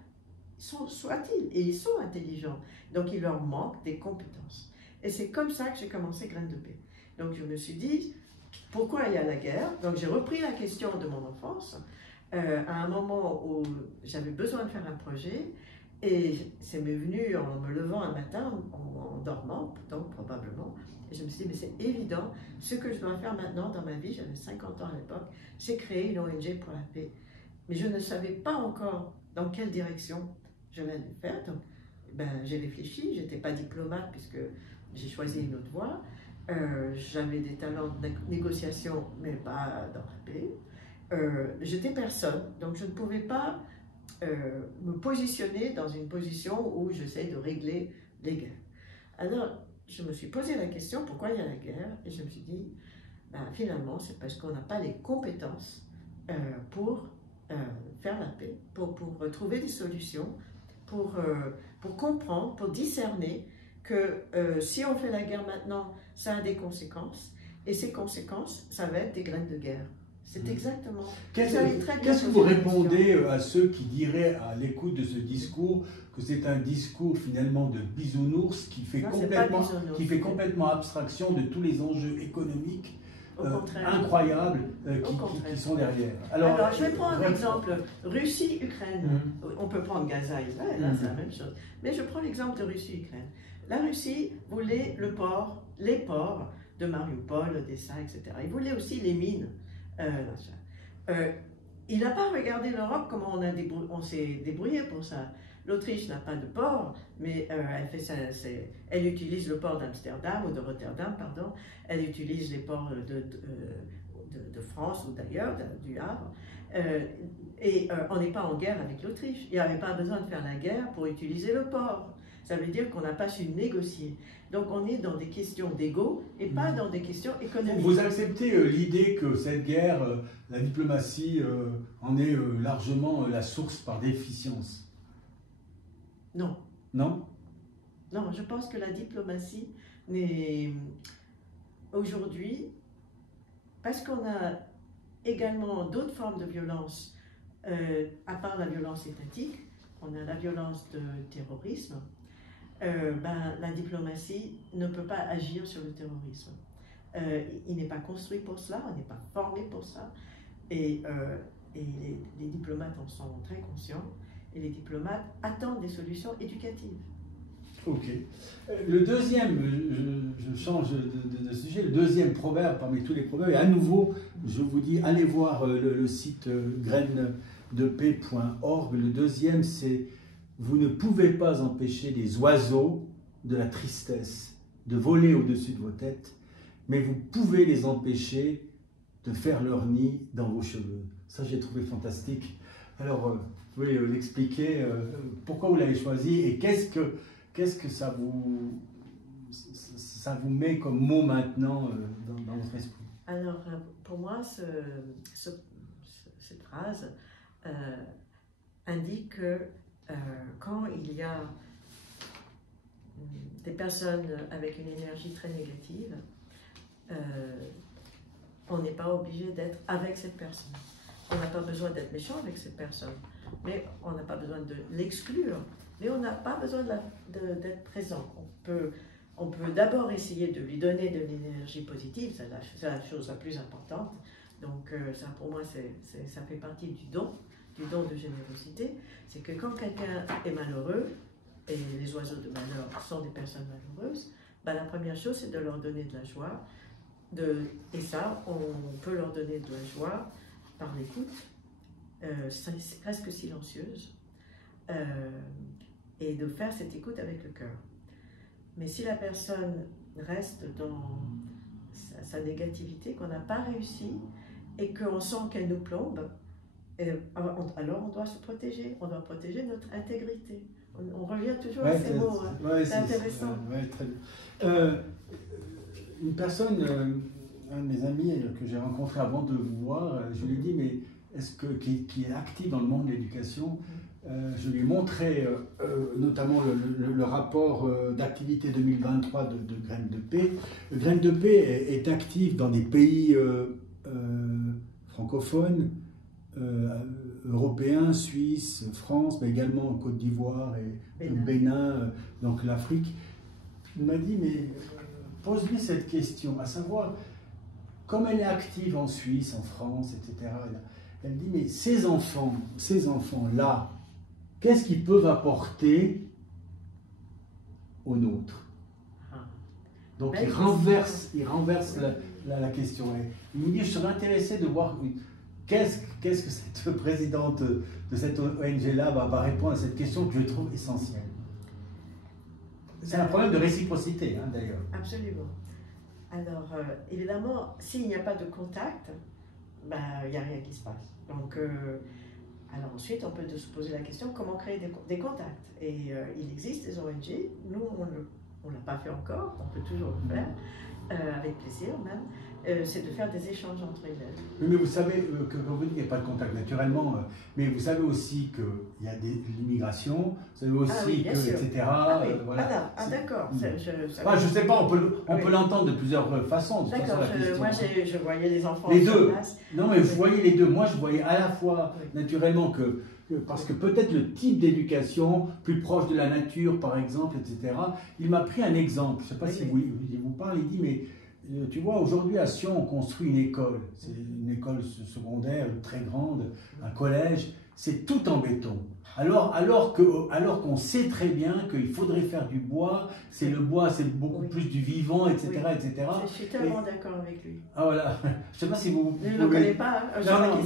soient-ils. Et ils sont intelligents. Donc, il leur manque des compétences. Et c'est comme ça que j'ai commencé Graines de Paix. Donc, je me suis dit, pourquoi il y a la guerre? Donc, j'ai repris la question de mon enfance. À un moment où j'avais besoin de faire un projet, et c'est m'est venu en me levant un matin, en dormant, donc probablement, et je me suis dit, mais c'est évident, ce que je dois faire maintenant dans ma vie, j'avais 50 ans à l'époque, c'est créer une ONG pour la paix. Mais je ne savais pas encore dans quelle direction je allais le faire, donc j'ai réfléchi, je n'étais pas diplomate puisque j'ai choisi une autre voie, j'avais des talents de négociation, mais pas dans la paix. J'étais personne, donc je ne pouvais pas me positionner dans une position où j'essaie de régler les guerres. Alors, je me suis posé la question, pourquoi il y a la guerre? Et je me suis dit, finalement, c'est parce qu'on n'a pas les compétences pour faire la paix, pour trouver des solutions, pour comprendre, pour discerner que si on fait la guerre maintenant, ça a des conséquences, et ces conséquences, ça va être des graines de guerre. C'est exactement. Qu'est-ce que vous répondez à ceux qui diraient à l'écoute de ce discours que c'est un discours finalement de bisounours qui fait, complètement abstraction de tous les enjeux économiques incroyables qui sont derrière? Alors, je vais prendre un exemple. Russie-Ukraine. On peut prendre Gaza-Israël, c'est la même chose. Mais je prends l'exemple de Russie-Ukraine. La Russie voulait les ports de Mariupol, Odessa, etc. Il voulait aussi les mines. Il n'a pas regardé l'Europe, comment on s'est débrouillé pour ça. L'Autriche n'a pas de port, mais elle utilise le port d'Amsterdam ou de Rotterdam, pardon. Elle utilise les ports de France ou d'ailleurs, du Havre. On n'est pas en guerre avec l'Autriche. Il n'y avait pas besoin de faire la guerre pour utiliser le port. Ça veut dire qu'on n'a pas su négocier. Donc on est dans des questions d'ego et pas dans des questions économiques. Vous acceptez l'idée que cette guerre, la diplomatie en est largement la source par déficience? Non. Non? Non, je pense que la diplomatie n'est aujourd'hui, parce qu'on a également d'autres formes de violence, à part la violence étatique, on a la violence de terrorisme. La diplomatie ne peut pas agir sur le terrorisme. Il n'est pas construit pour cela, on n'est pas formé pour ça. Et les diplomates en sont très conscients. Et les diplomates attendent des solutions éducatives. Ok. Le deuxième, je change de sujet, le deuxième proverbe parmi tous les proverbes, et à nouveau, je vous dis, allez voir le site grainesdepaix.org. Le deuxième, c'est: vous ne pouvez pas empêcher les oiseaux de la tristesse de voler au-dessus de vos têtes, mais vous pouvez les empêcher de faire leur nid dans vos cheveux. Ça, j'ai trouvé fantastique. Alors, vous pouvez l'expliquer, pourquoi vous l'avez choisi et qu'est-ce qu'est-ce que ça vous met comme mot maintenant dans votre esprit? Alors, pour moi, cette phrase indique que quand il y a des personnes avec une énergie très négative, on n'est pas obligé d'être avec cette personne. On n'a pas besoin d'être méchant avec cette personne, mais on n'a pas besoin de l'exclure, mais on n'a pas besoin d'être présent. On peut d'abord essayer de lui donner de l'énergie positive, c'est la chose la plus importante. Donc ça, pour moi, ça fait partie du don de générosité. C'est que quand quelqu'un est malheureux, et les oiseaux de malheur sont des personnes malheureuses, ben, la première chose, c'est de leur donner de la joie. Et ça, on peut leur donner de la joie par l'écoute, c'est presque silencieuse, et de faire cette écoute avec le cœur. Mais si la personne reste dans sa négativité, qu'on n'a pas réussi, et qu'on sent qu'elle nous plombe, alors on doit se protéger, on doit protéger notre intégrité. On revient toujours à ces mots, hein. C'est intéressant. Très bien. Une personne, un de mes amis que j'ai rencontré avant de vous voir, je lui ai dit, mais qui est actif dans le monde de l'éducation, je lui ai montré notamment le rapport d'activité 2023 de Graines de Paix. Graines de Paix est actif dans des pays francophones, européens, Suisse, France, mais également en Côte d'Ivoire et Bénin, donc l'Afrique. Il m'a dit, mais pose-lui cette question, à savoir, comme elle est active en Suisse, en France, etc., elle dit, mais ces enfants-là, qu'est-ce qu'ils peuvent apporter aux nôtres? Donc il renverse la question. Il me dit, je serais intéressé de voir qu'est-ce que cette présidente de cette ONG-là va répondre à cette question que je trouve essentielle. C'est un problème de réciprocité, hein, d'ailleurs. Absolument. Alors, évidemment, s'il n'y a pas de contact, ben, il n'y a rien qui se passe. Donc, alors ensuite, on peut se poser la question, comment créer des contacts? Et il existe des ONG, nous, on ne l'a pas fait encore, on peut toujours le faire, avec plaisir même, c'est de faire des échanges entre élèves. Oui, mais vous savez, que quand vous dites qu'il n'y a pas de contact naturellement, mais vous savez aussi qu'il y a l'immigration, vous savez aussi que, sûr. etc. Voilà. D'accord. Je ne sais pas, on peut l'entendre de plusieurs façons. D'accord, moi je voyais les enfants les deux. Place. Non, mais vous voyez les deux. Moi, je voyais à la fois, naturellement, parce que peut-être le type d'éducation, plus proche de la nature, par exemple, etc. Il m'a pris un exemple, je ne sais pas si vous parle, il dit, mais tu vois, aujourd'hui à Sion, on construit une école. C'est une école secondaire très grande, un collège, c'est tout en béton. Alors qu'on sait très bien qu'il faudrait faire du bois, c'est le bois, c'est beaucoup plus du vivant, etc. etc. Je suis tellement d'accord avec lui. Ah voilà, je ne sais pas si vous... Je ne le connais pas. Non,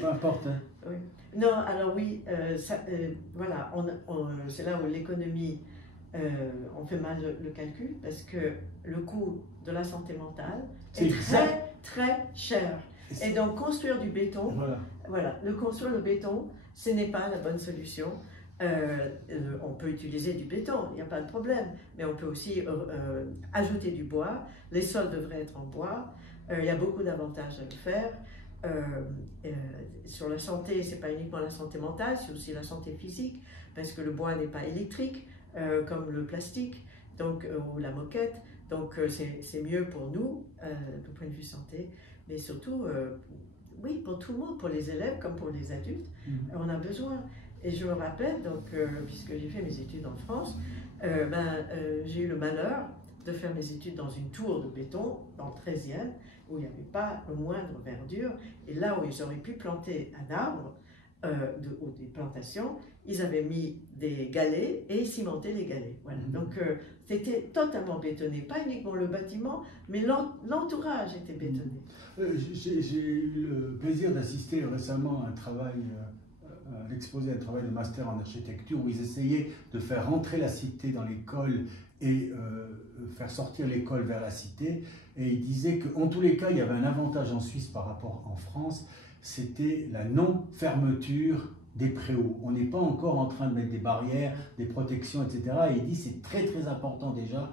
peu importe. Hein. Oui. Non, alors oui, voilà, c'est là où l'économie, on fait mal le calcul, parce que le coût de la santé mentale est très, très cher. Et donc, construire du béton, construire le béton, ce n'est pas la bonne solution. On peut utiliser du béton, il n'y a pas de problème, mais on peut aussi ajouter du bois. Les sols devraient être en bois. Il y a beaucoup d'avantages à le faire. Sur la santé, c'est pas uniquement la santé mentale, c'est aussi la santé physique, parce que le bois n'est pas électrique comme le plastique, donc ou la moquette, donc c'est mieux pour nous du point de vue santé, mais surtout oui, pour tout le monde, pour les élèves comme pour les adultes, on a besoin. Et je me rappelle, donc puisque j'ai fait mes études en France, j'ai eu le malheur de faire mes études dans une tour de béton dans le 13e, où il n'y avait pas le moindre verdure, et là où ils auraient pu planter un arbre, ou des plantations, ils avaient mis des galets et cimenté les galets. Voilà. Donc c'était totalement bétonné, pas uniquement le bâtiment, mais l'entourage était bétonné. J'ai eu le plaisir d'assister récemment à un travail, à l'exposé un travail de master en architecture, où ils essayaient de faire rentrer la cité dans l'école et faire sortir l'école vers la cité, et ils disaient qu'en tous les cas, il y avait un avantage en Suisse par rapport en France, c'était la non-fermeture des préaux. On n'est pas encore en train de mettre des barrières, des protections, etc. Et il dit c'est très très important déjà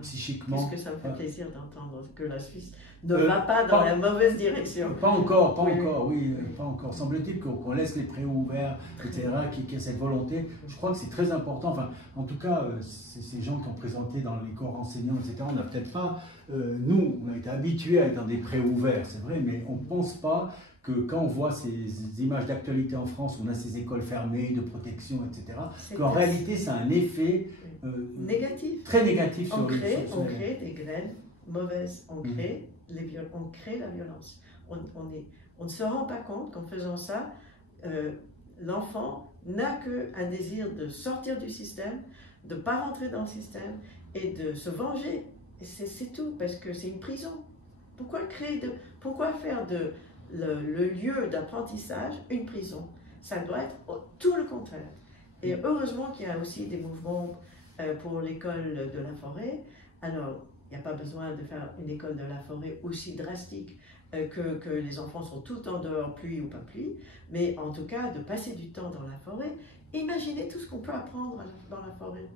psychiquement. Qu'est-ce que ça me fait plaisir d'entendre que la Suisse ne va pas dans la mauvaise direction. Pas encore, pas encore, oui, pas encore. Semble-t-il qu'on laisse les préaux ouverts, etc., qui a cette volonté. Je crois que c'est très important. Enfin, en tout cas, ces gens qui ont présenté dans les corps enseignants, etc., on n'a peut-être pas... nous, on a été habitués à être dans des préaux ouverts, c'est vrai, mais on ne pense pas que quand on voit ces images d'actualité en France, on a ces écoles fermées, de protection, etc., qu'en réalité, ça a un effet négatif. Très négatif on crée des graines mauvaises, on crée la violence. On ne se rend pas compte qu'en faisant ça, l'enfant n'a qu'un désir de sortir du système, de ne pas rentrer dans le système et de se venger. C'est tout, parce que c'est une prison. Pourquoi faire le lieu d'apprentissage une prison? Ça doit être tout le contraire. Et heureusement qu'il y a aussi des mouvements pour l'école de la forêt. Alors, il n'y a pas besoin de faire une école de la forêt aussi drastique que les enfants sont tout le temps dehors, pluie ou pas pluie, mais en tout cas de passer du temps dans la forêt. Imaginez tout ce qu'on peut apprendre dans la forêt.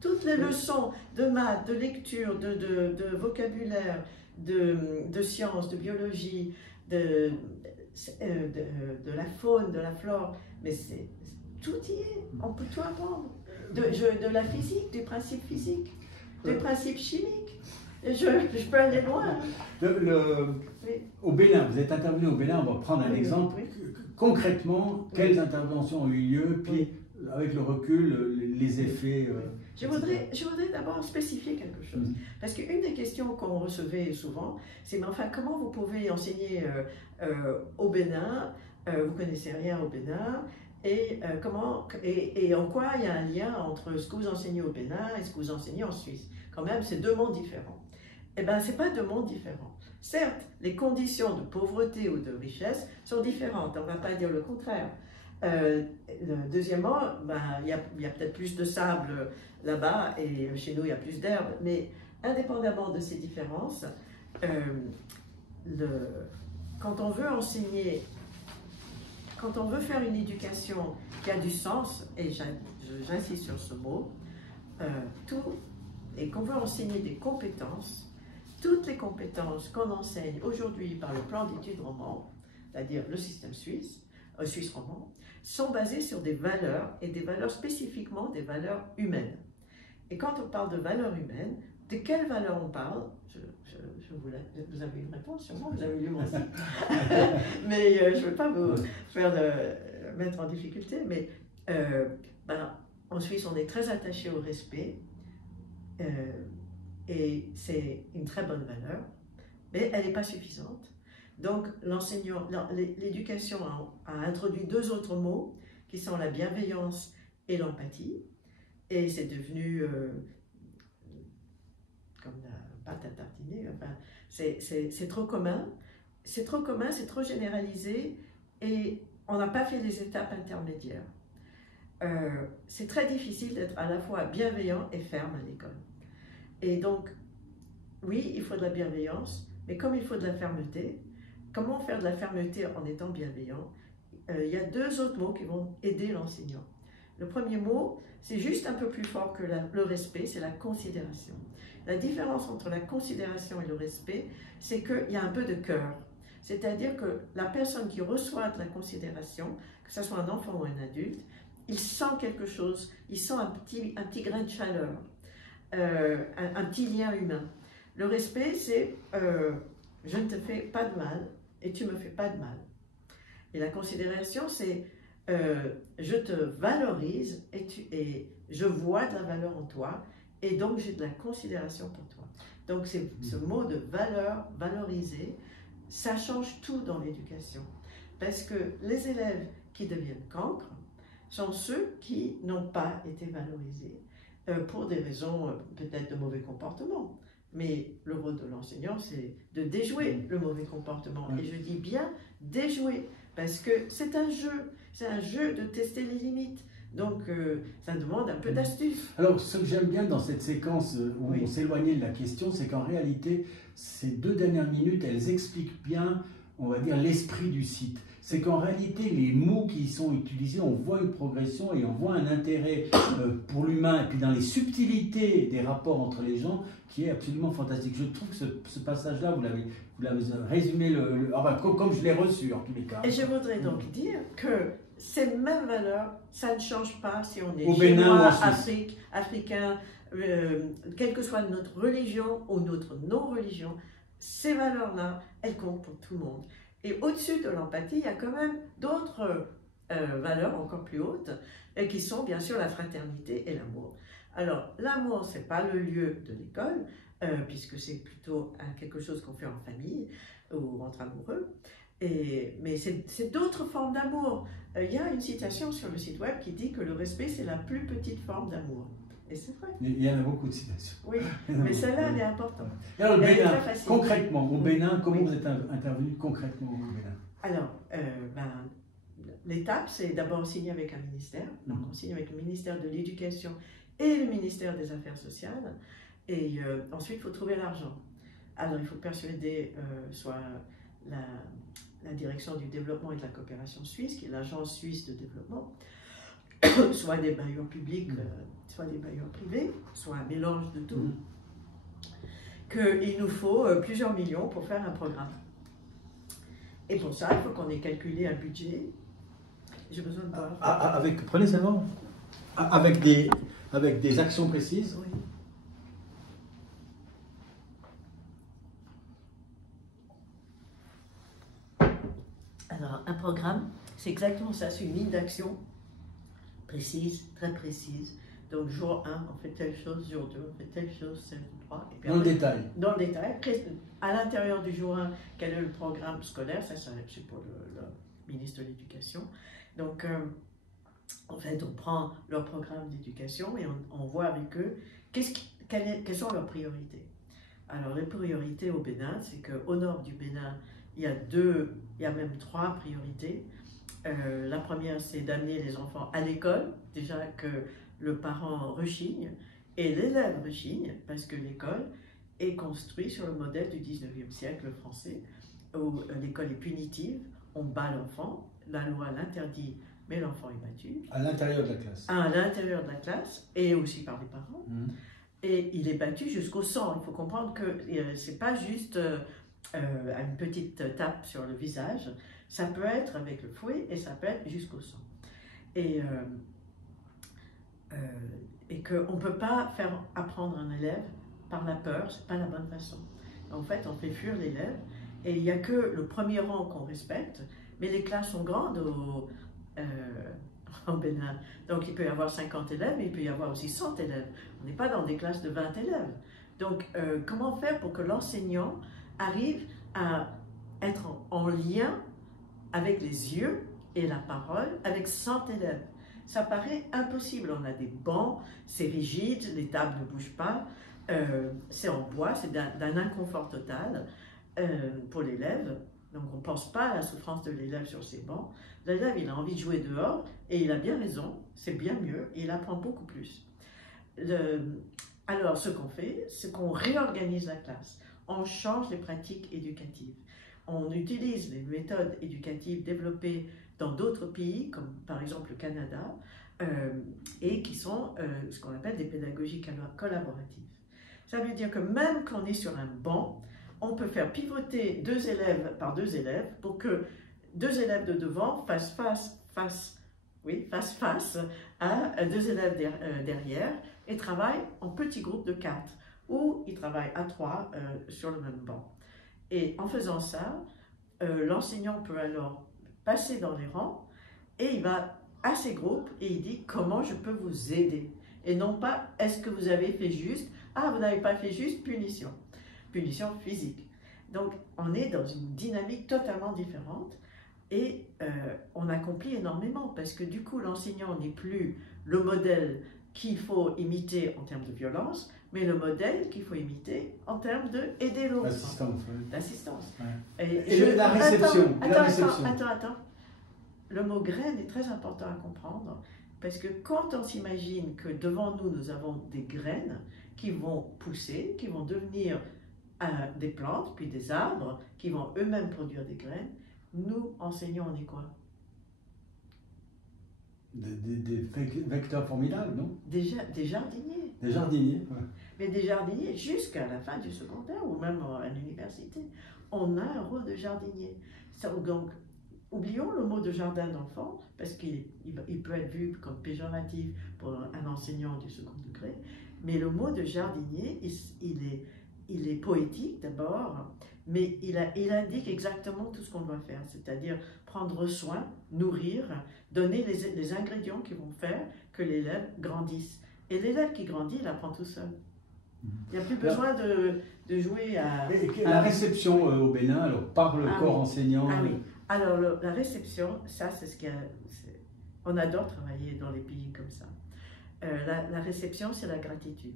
Toutes les leçons de maths, de lecture, de vocabulaire, de sciences, de biologie, de la faune, de la flore, mais tout y est, on peut tout apprendre. De la physique, du principe physique, du principe chimique. Je peux aller loin. Au Bénin, vous êtes intervenu au Bénin, on va prendre un exemple. Concrètement, quelles interventions ont eu lieu, puis avec le recul, les effets. Je voudrais d'abord spécifier quelque chose. Parce qu'une des questions qu'on recevait souvent, c'est mais enfin, comment vous pouvez enseigner au Bénin, vous ne connaissez rien au Bénin, et en quoi il y a un lien entre ce que vous enseignez au Bénin et ce que vous enseignez en Suisse. Quand même, c'est deux mondes différents. Eh bien, ce n'est pas deux mondes différents. Certes, les conditions de pauvreté ou de richesse sont différentes, on ne va pas dire le contraire. Deuxièmement, il y a peut-être plus de sable là-bas et chez nous il y a plus d'herbe, mais indépendamment de ces différences, quand on veut enseigner, quand on veut faire une éducation qui a du sens, et j'insiste sur ce mot, et qu'on veut enseigner des compétences, toutes les compétences qu'on enseigne aujourd'hui par le plan d'études roman, c'est-à-dire le système suisse roman, sont basées sur des valeurs, et des valeurs spécifiquement des valeurs humaines. Et quand on parle de valeurs humaines, de quelles valeurs on parle? Vous avez une réponse sûrement, vous avez lu mon site. Mais je ne veux pas vous mettre en difficulté, mais en Suisse, on est très attaché au respect, et c'est une très bonne valeur, mais elle n'est pas suffisante. Donc, l'éducation a introduit deux autres mots qui sont la bienveillance et l'empathie, et c'est devenu comme la pâte à tartiner. Enfin, c'est trop commun, c'est trop généralisé, et on n'a pas fait les étapes intermédiaires. C'est très difficile d'être à la fois bienveillant et ferme à l'école. Et donc, oui, il faut de la bienveillance, mais comme il faut de la fermeté, comment faire de la fermeté en étant bienveillant? Il y a deux autres mots qui vont aider l'enseignant. Le premier mot, c'est juste un peu plus fort que le respect, c'est la considération. La différence entre la considération et le respect, c'est qu'il y a un peu de cœur. C'est-à-dire que la personne qui reçoit de la considération, que ce soit un enfant ou un adulte, il sent quelque chose, il sent un petit grain de chaleur, un petit lien humain. Le respect, c'est je ne te fais pas de mal et tu ne me fais pas de mal. Et la considération, c'est je te valorise et je vois de la valeur en toi, et donc j'ai de la considération pour toi. Donc c'est ce mot de valeur, valoriser, ça change tout dans l'éducation. Parce que les élèves qui deviennent cancres sont ceux qui n'ont pas été valorisés pour des raisons peut-être de mauvais comportement. Mais le rôle de l'enseignant, c'est de déjouer le mauvais comportement. Et je dis bien déjouer, parce que c'est un jeu de tester les limites. Donc, ça demande un peu d'astuce. Alors, ce que j'aime bien dans cette séquence où on s'éloignait de la question, c'est qu'en réalité, ces deux dernières minutes, elles expliquent bien, on va dire, l'esprit du site. c'est qu'en réalité, les mots qui sont utilisés, on voit une progression et on voit un intérêt pour l'humain, et puis dans les subtilités des rapports entre les gens, qui est absolument fantastique. Je trouve que ce passage-là, vous l'avez résumé, comme je l'ai reçu en tous les cas. Et je voudrais donc dire que ces mêmes valeurs, ça ne change pas si on est au Bénin chinois, ou en Suisse. africain, quelle que soit notre religion ou notre non-religion, ces valeurs-là, elles comptent pour tout le monde. Et au-dessus de l'empathie, il y a quand même d'autres valeurs encore plus hautes, qui sont bien sûr la fraternité et l'amour. Alors, l'amour, ce n'est pas le lieu de l'école, puisque c'est plutôt quelque chose qu'on fait en famille ou entre amoureux. Mais c'est d'autres formes d'amour. Il y a une citation sur le site web qui dit que le respect, c'est la plus petite forme d'amour. Et c'est vrai. Il y en a beaucoup de citations. Oui, mais celle-là, elle est importante. Alors, au Bénin, très facile. concrètement, au Bénin, comment vous êtes intervenu concrètement au Bénin? Alors, l'étape, c'est d'abord signer avec un ministère. Donc, on signe avec le ministère de l'Éducation et le ministère des Affaires sociales. Et ensuite, il faut trouver l'argent. Alors, il faut persuader soit la direction du développement et de la coopération suisse, qui est l'agence suisse de développement, soit des bailleurs publics, soit des bailleurs privés, soit un mélange de tout, qu'il nous faut plusieurs millions pour faire un programme. Et pour ça, il faut qu'on ait calculé un budget. J'ai besoin de voir. Prenez seulement. Avec des actions précises. Oui. Alors, un programme, c'est exactement ça, c'est une ligne d'action précise, très précise. Donc, jour 1, on fait telle chose, jour 2, on fait telle chose, jour 3. Et puis dans le détail. Dans le détail. À l'intérieur du jour 1, quel est le programme scolaire? Ça, c'est pour le ministre de l'Éducation. Donc, en fait, on prend leur programme d'éducation et on voit avec eux quelles sont leurs priorités. Alors, les priorités au Bénin, c'est qu'au nord du Bénin, il y a même 3 priorités. La première, c'est d'amener les enfants à l'école, déjà que le parent rechigne et l'élève rechigne, parce que l'école est construite sur le modèle du 19e siècle français, où l'école est punitive, on bat l'enfant, la loi l'interdit, mais l'enfant est battu. À l'intérieur de la classe. À l'intérieur de la classe, et aussi par les parents. Et il est battu jusqu'au sang. Il faut comprendre que ce n'est pas juste une petite tape sur le visage, ça peut être avec le fouet et ça peut être jusqu'au sang. Et qu'on ne peut pas faire apprendre un élève par la peur, ce n'est pas la bonne façon. En fait, on fait fuir l'élève et il n'y a que le premier rang qu'on respecte, mais les classes sont grandes au Bénin. Donc il peut y avoir 50 élèves, mais il peut y avoir aussi 100 élèves. On n'est pas dans des classes de 20 élèves. Donc comment faire pour que l'enseignant arrive à être en lien avec les yeux et la parole avec 100 élèves? Ça paraît impossible. On a des bancs, c'est rigide, les tables ne bougent pas, c'est en bois, c'est d'un inconfort total pour l'élève. Donc on ne pense pas à la souffrance de l'élève sur ces bancs. L'élève, il a envie de jouer dehors et il a bien raison, c'est bien mieux et il apprend beaucoup plus. Alors ce qu'on fait, c'est qu'on réorganise la classe, on change les pratiques éducatives. On utilise les méthodes éducatives développées dans d'autres pays, comme par exemple le Canada, et qui sont ce qu'on appelle des pédagogies collaboratives. Ça veut dire que même quand on est sur un banc, on peut faire pivoter 2 élèves par 2 élèves pour que 2 élèves de devant fassent face à 2 élèves derrière et travaillent en petits groupes de 4 ou ils travaillent à 3 sur le même banc. Et en faisant ça, l'enseignant peut alors passer dans les rangs et il va à ces groupes et il dit comment je peux vous aider. Et non pas est-ce que vous avez fait juste, ah vous n'avez pas fait juste, punition. Punition physique. Donc on est dans une dynamique totalement différente et on accomplit énormément parce que du coup l'enseignant n'est plus le modèle qu'il faut imiter en termes de violence, mais le modèle qu'il faut imiter en termes d'aider l'autre. L'assistance. Ouais. Et la réception. Attends. Le mot graine est très important à comprendre parce que quand on s'imagine que devant nous, nous avons des graines qui vont pousser, qui vont devenir des plantes, puis des arbres, qui vont eux-mêmes produire des graines, Nous, enseignants, on est quoi? Des vecteurs formidables, non? Des jardiniers. Des jardiniers, ouais. Mais des jardiniers jusqu'à la fin du secondaire ou même à l'université. On a un rôle de jardinier. Donc, oublions le mot de jardin d'enfant, parce qu'il peut être vu comme péjoratif pour un enseignant du second degré, mais le mot de jardinier, il est poétique d'abord, mais il indique exactement tout ce qu'on doit faire, c'est-à-dire prendre soin, nourrir, donner les ingrédients qui vont faire que l'élève grandisse. Et l'élève qui grandit, il apprend tout seul. Il n'y a plus besoin de jouer à... La réception au Bénin, alors par le corps enseignant... Ah oui. Alors la réception, ça c'est ce qu'il y a... On adore travailler dans les pays comme ça. La réception, c'est la gratitude.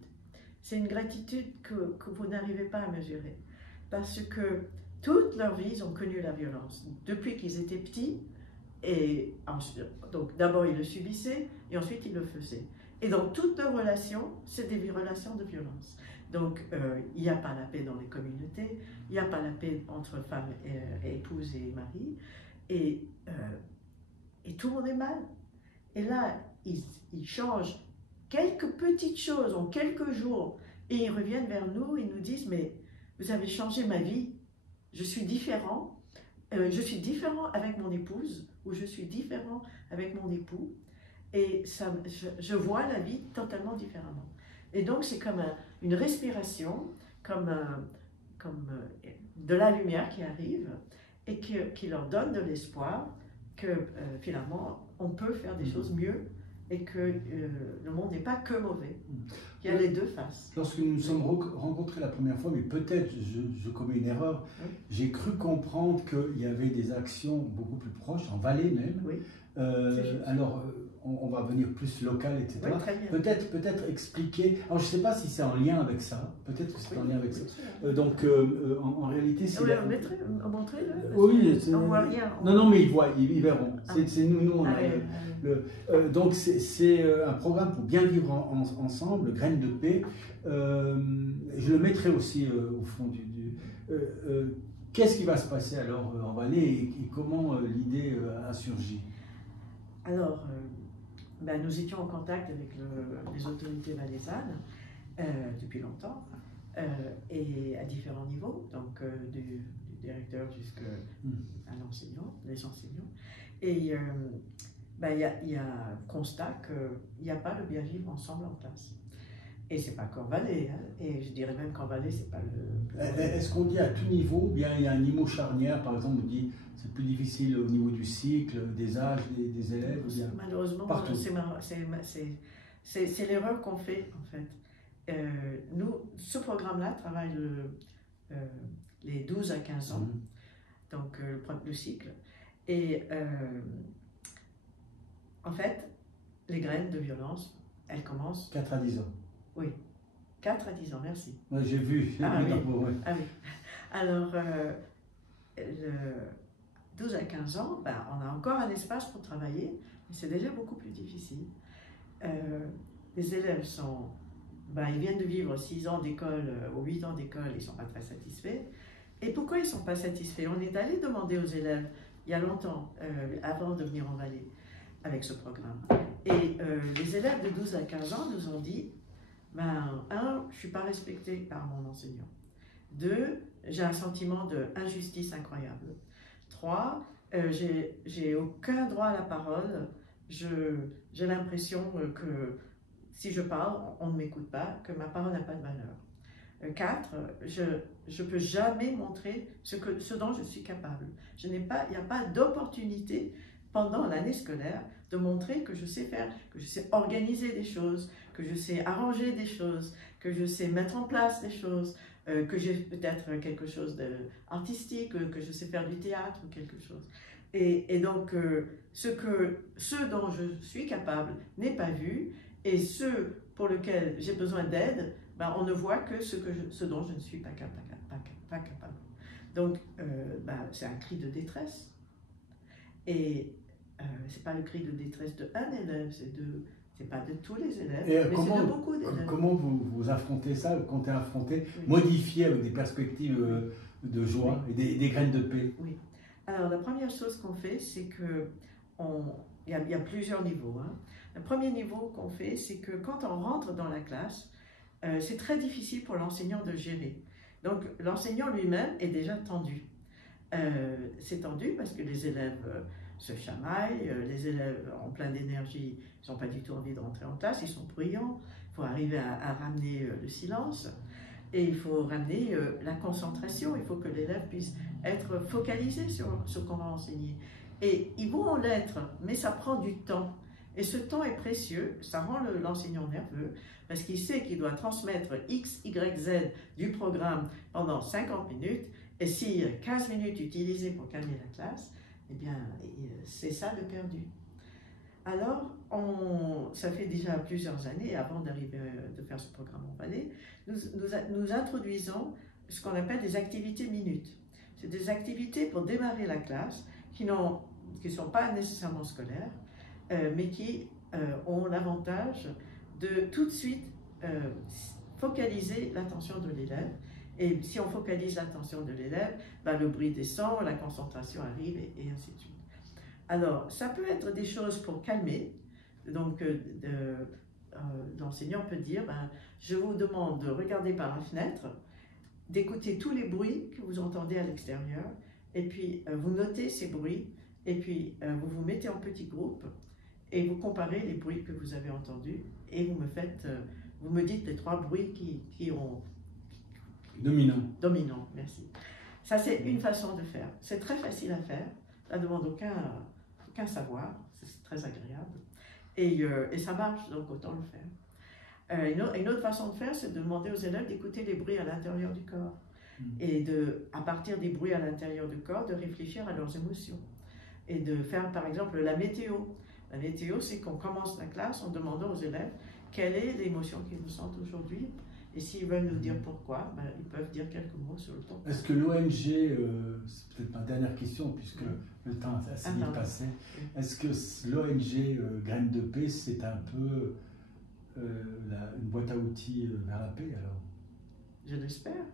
C'est une gratitude que vous n'arrivez pas à mesurer. Parce que toute leur vie, ils ont connu la violence. Depuis qu'ils étaient petits, et donc d'abord ils le subissaient, et ensuite ils le faisaient. Et dans toutes leurs relations, c'est des relations de violence. Donc, il n'y a pas la paix dans les communautés, il n'y a pas la paix entre femmes, épouses et maris, et tout le monde est mal. Et là, ils changent quelques petites choses en quelques jours, et ils reviennent vers nous, ils nous disent, mais vous avez changé ma vie, je suis différent avec mon épouse, ou je suis différent avec mon époux, et ça, je vois la vie totalement différemment. Et donc c'est comme une respiration, comme de la lumière qui arrive et qui leur donne de l'espoir que finalement on peut faire des choses mieux et que le monde n'est pas que mauvais. Il y a les deux faces. Lorsque nous nous sommes rencontrés la première fois, mais peut-être je commets une erreur, oui. J'ai cru comprendre qu'il y avait des actions beaucoup plus proches, en Valais même. Oui. Alors, on va venir plus local, etc. Oui, très bien. Peut-être expliquer. Alors, je ne sais pas si c'est en lien avec ça. Peut-être que c'est en lien avec ça. Donc, en réalité, c'est. Montrez-le. Oui, on voit rien. Non, mais ils verront. C'est nous, on a. Donc, c'est un programme pour bien vivre ensemble, Graines de paix. Je le mettrai aussi au fond qu'est-ce qui va se passer alors en Valais et comment l'idée a surgi? Alors, nous étions en contact avec les autorités valaisannes depuis longtemps et à différents niveaux, donc du directeur jusqu'à l'enseignant, les enseignants. Et il y a un constat qu'il n'y a pas le bien vivre ensemble en classe. Et c'est pas qu'en Valais, hein. Et je dirais même qu'en Valais, c'est pas le... Est-ce qu'on dit à tout niveau, ou bien il y a un niveau charnière, par exemple, on dit c'est plus difficile au niveau du cycle, des âges, des élèves, ou bien... Malheureusement, c'est l'erreur qu'on fait, en fait. Nous, ce programme-là travaille les 12 à 15 ans, donc le cycle. Et en fait, les graines de violence, elles commencent... 4 à 10 ans. Oui, 4 à 10 ans, merci. Ouais, j'ai vu. Oui. Ouais. Ah oui. Alors, 12 à 15 ans, on a encore un espace pour travailler, mais c'est déjà beaucoup plus difficile. Les élèves ils viennent de vivre 6 ans d'école ou 8 ans d'école, ils ne sont pas très satisfaits. Et pourquoi ils ne sont pas satisfaits? On est allé demander aux élèves, il y a longtemps, avant de venir en Valais, avec ce programme. Et les élèves de 12 à 15 ans nous ont dit, je ne suis pas respectée par mon enseignant. 2, j'ai un sentiment d'injustice incroyable. 3, j'ai aucun droit à la parole. J'ai l'impression que si je parle, on ne m'écoute pas, que ma parole n'a pas de valeur. 4, je ne peux jamais montrer ce dont je suis capable. Il n'y a pas d'opportunité pendant l'année scolaire de montrer que je sais faire, que je sais organiser des choses, que je sais arranger des choses, que je sais mettre en place des choses, que j'ai peut-être quelque chose d'artistique, que je sais faire du théâtre ou quelque chose. Et donc, ce dont je suis capable n'est pas vu, et ce pour lequel j'ai besoin d'aide, on ne voit que ce dont je ne suis pas capable. Donc, c'est un cri de détresse. Et c'est pas le cri de détresse d'un élève, c'est pas de tous les élèves, mais c'est de beaucoup d'élèves. Comment vous affrontez ça, vous comptez affronter, modifier avec des perspectives de joie et des graines de paix? Oui. Alors, la première chose qu'on fait, c'est que il y a plusieurs niveaux, hein. Le premier niveau qu'on fait, c'est que quand on rentre dans la classe, c'est très difficile pour l'enseignant de gérer. Donc, l'enseignant lui-même est déjà tendu. C'est tendu parce que les élèves se chamaillent, les élèves en plein d'énergie, ils n'ont pas du tout envie de rentrer en classe, ils sont bruyants, il faut arriver à ramener le silence. Et il faut ramener la concentration, il faut que l'élève puisse être focalisé sur ce qu'on va enseigner. Et ils vont l'être, mais ça prend du temps. Et ce temps est précieux, ça rend l'enseignant nerveux, parce qu'il sait qu'il doit transmettre X, Y, Z du programme pendant 50 minutes, et si 15 minutes utilisées pour calmer la classe, eh bien, c'est ça de perdu. Alors, ça fait déjà plusieurs années, avant d'arriver de faire ce programme en Valais, nous introduisons ce qu'on appelle des activités minutes. C'est des activités pour démarrer la classe qui ne sont pas nécessairement scolaires, mais qui ont l'avantage de tout de suite focaliser l'attention de l'élève. Et si on focalise l'attention de l'élève, ben, le bruit descend, la concentration arrive et ainsi de suite. Alors, ça peut être des choses pour calmer. Donc, l'enseignant peut dire, ben, je vous demande de regarder par la fenêtre, d'écouter tous les bruits que vous entendez à l'extérieur, et puis vous notez ces bruits, et puis vous vous mettez en petits groupes, et vous comparez les bruits que vous avez entendus, et vous me dites les 3 bruits qui ont... Dominant, merci. Ça, c'est une façon de faire. C'est très facile à faire, ça ne demande aucun savoir, c'est très agréable, et ça marche, donc autant le faire. Une autre façon de faire, c'est de demander aux élèves d'écouter les bruits à l'intérieur du corps, et à partir des bruits à l'intérieur du corps, de réfléchir à leurs émotions, et de faire par exemple la météo. La météo, c'est qu'on commence la classe en demandant aux élèves quelle est l'émotion qu'ils ressentent aujourd'hui. Et s'ils veulent nous dire pourquoi, ben, ils peuvent dire quelques mots sur le temps. Est-ce que l'ONG, c'est peut-être ma dernière question puisque le temps a assez vite passé, est-ce que l'ONG Graines de Paix, c'est un peu une boîte à outils vers la paix alors? Je l'espère.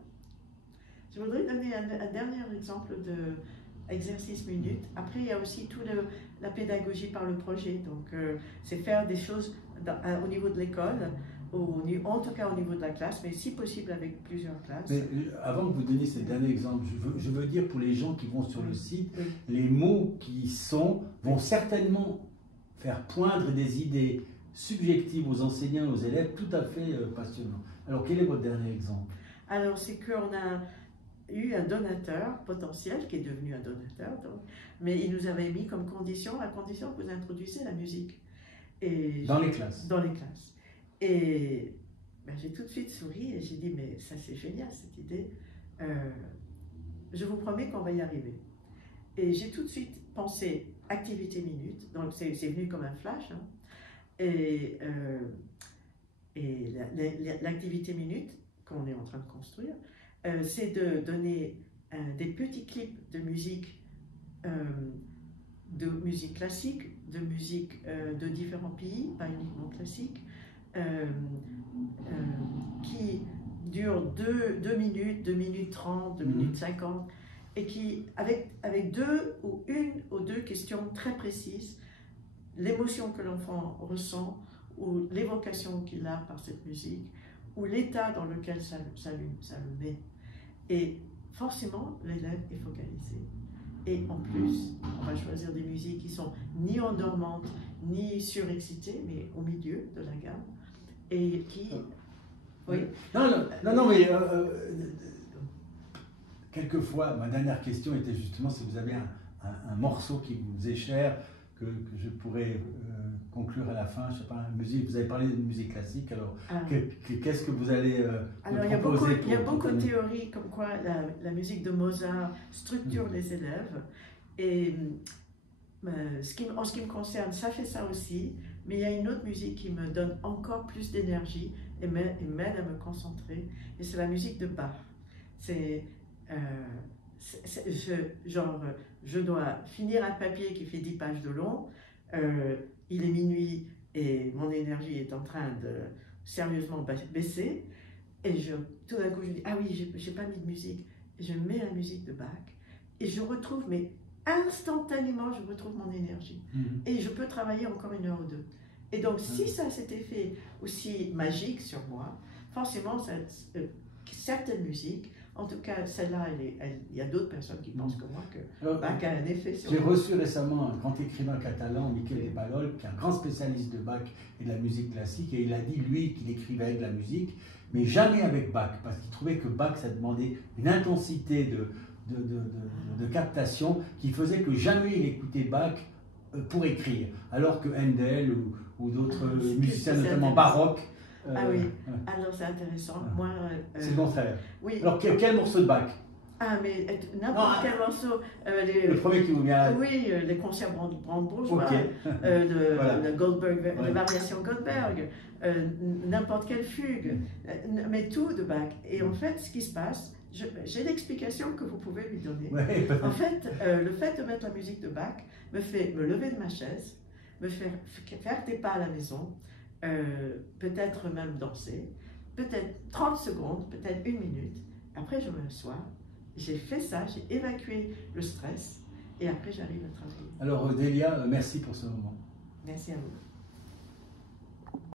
Je voudrais donner un dernier exemple d'exercice minute. Après, il y a aussi toute la pédagogie par le projet. Donc, c'est faire des choses au niveau de l'école, en tout cas au niveau de la classe, mais si possible avec plusieurs classes. Mais avant que vous donniez ce dernier exemple, je veux dire pour les gens qui vont sur le site, les mots qui y sont vont certainement faire poindre des idées subjectives aux enseignants et aux élèves tout à fait passionnants. Alors quel est votre dernier exemple? Alors c'est qu'on a eu un donateur potentiel qui est devenu un donateur, donc, mais il nous avait mis comme condition, à condition que vous introduisiez la musique. Et dans les classes? Dans les classes. Et ben, j'ai tout de suite souri et j'ai dit, mais ça c'est génial cette idée, je vous promets qu'on va y arriver. Et j'ai tout de suite pensé activité minute, donc c'est venu comme un flash, hein. Et l'activité minute qu'on est en train de construire, c'est de donner des petits clips de musique classique, de musique de différents pays, pas uniquement classique, qui dure 2 minutes, 2 minutes 30, 2 minutes 50, et qui, avec 2 ou 1 ou 2 questions très précises, l'émotion que l'enfant ressent, ou l'évocation qu'il a par cette musique, ou l'état dans lequel ça le met. Et forcément, l'élève est focalisé. Et en plus, on va choisir des musiques qui sont ni endormantes, ni surexcitées, mais au milieu de la gamme. Et qui... Oui. Non, mais quelquefois, ma dernière question était justement si vous avez un morceau qui vous est cher, que je pourrais conclure à la fin, je sais pas, musique. Vous avez parlé de musique classique, alors qu'est-ce que vous allez proposer? Il y a beaucoup de théories comme quoi la musique de Mozart structure les élèves, et en ce qui me concerne, ça fait ça aussi, mais il y a une autre musique qui me donne encore plus d'énergie et m'aide à me concentrer, et c'est la musique de Bach. Je dois finir un papier qui fait 10 pages de long, il est minuit et mon énergie est en train de sérieusement baisser, et tout d'un coup je dis, ah oui, j'ai pas mis de musique, et je mets la musique de Bach, et je retrouve instantanément, je retrouve mon énergie. Et je peux travailler encore 1 heure ou 2. Et donc, si ça a cet effet aussi magique sur moi, forcément, certaines musiques, en tout cas, celle-là, il y a d'autres personnes qui pensent comme moi que Bach a un effet sur moi. J'ai reçu récemment un grand écrivain catalan, Miquel de Palol, qui est un grand spécialiste de Bach et de la musique classique, et il a dit, lui, qu'il écrivait avec de la musique, mais jamais avec Bach, parce qu'il trouvait que Bach, ça demandait une intensité de captation qui faisait que jamais il écoutait Bach pour écrire, alors que Handel ou d'autres musiciens, notamment baroques. Ah oui, alors c'est intéressant. Moi, c'est le contraire. Oui. Alors quel morceau de Bach? Ah, mais n'importe quel morceau. Le premier qui vous vient. Oui, les concerts brandebourgeois, okay. le Goldberg, les variations Goldberg, n'importe quelle fugue, mais tout de Bach. Et en fait, ce qui se passe, j'ai l'explication que vous pouvez lui donner. Ouais. En fait, le fait de mettre la musique de Bach me fait me lever de ma chaise, me faire des pas à la maison, peut-être même danser, peut-être 30 secondes, peut-être 1 minute. Après, je m'assois. J'ai fait ça, j'ai évacué le stress et après j'arrive à travailler. Alors Delia, merci pour ce moment. Merci à vous.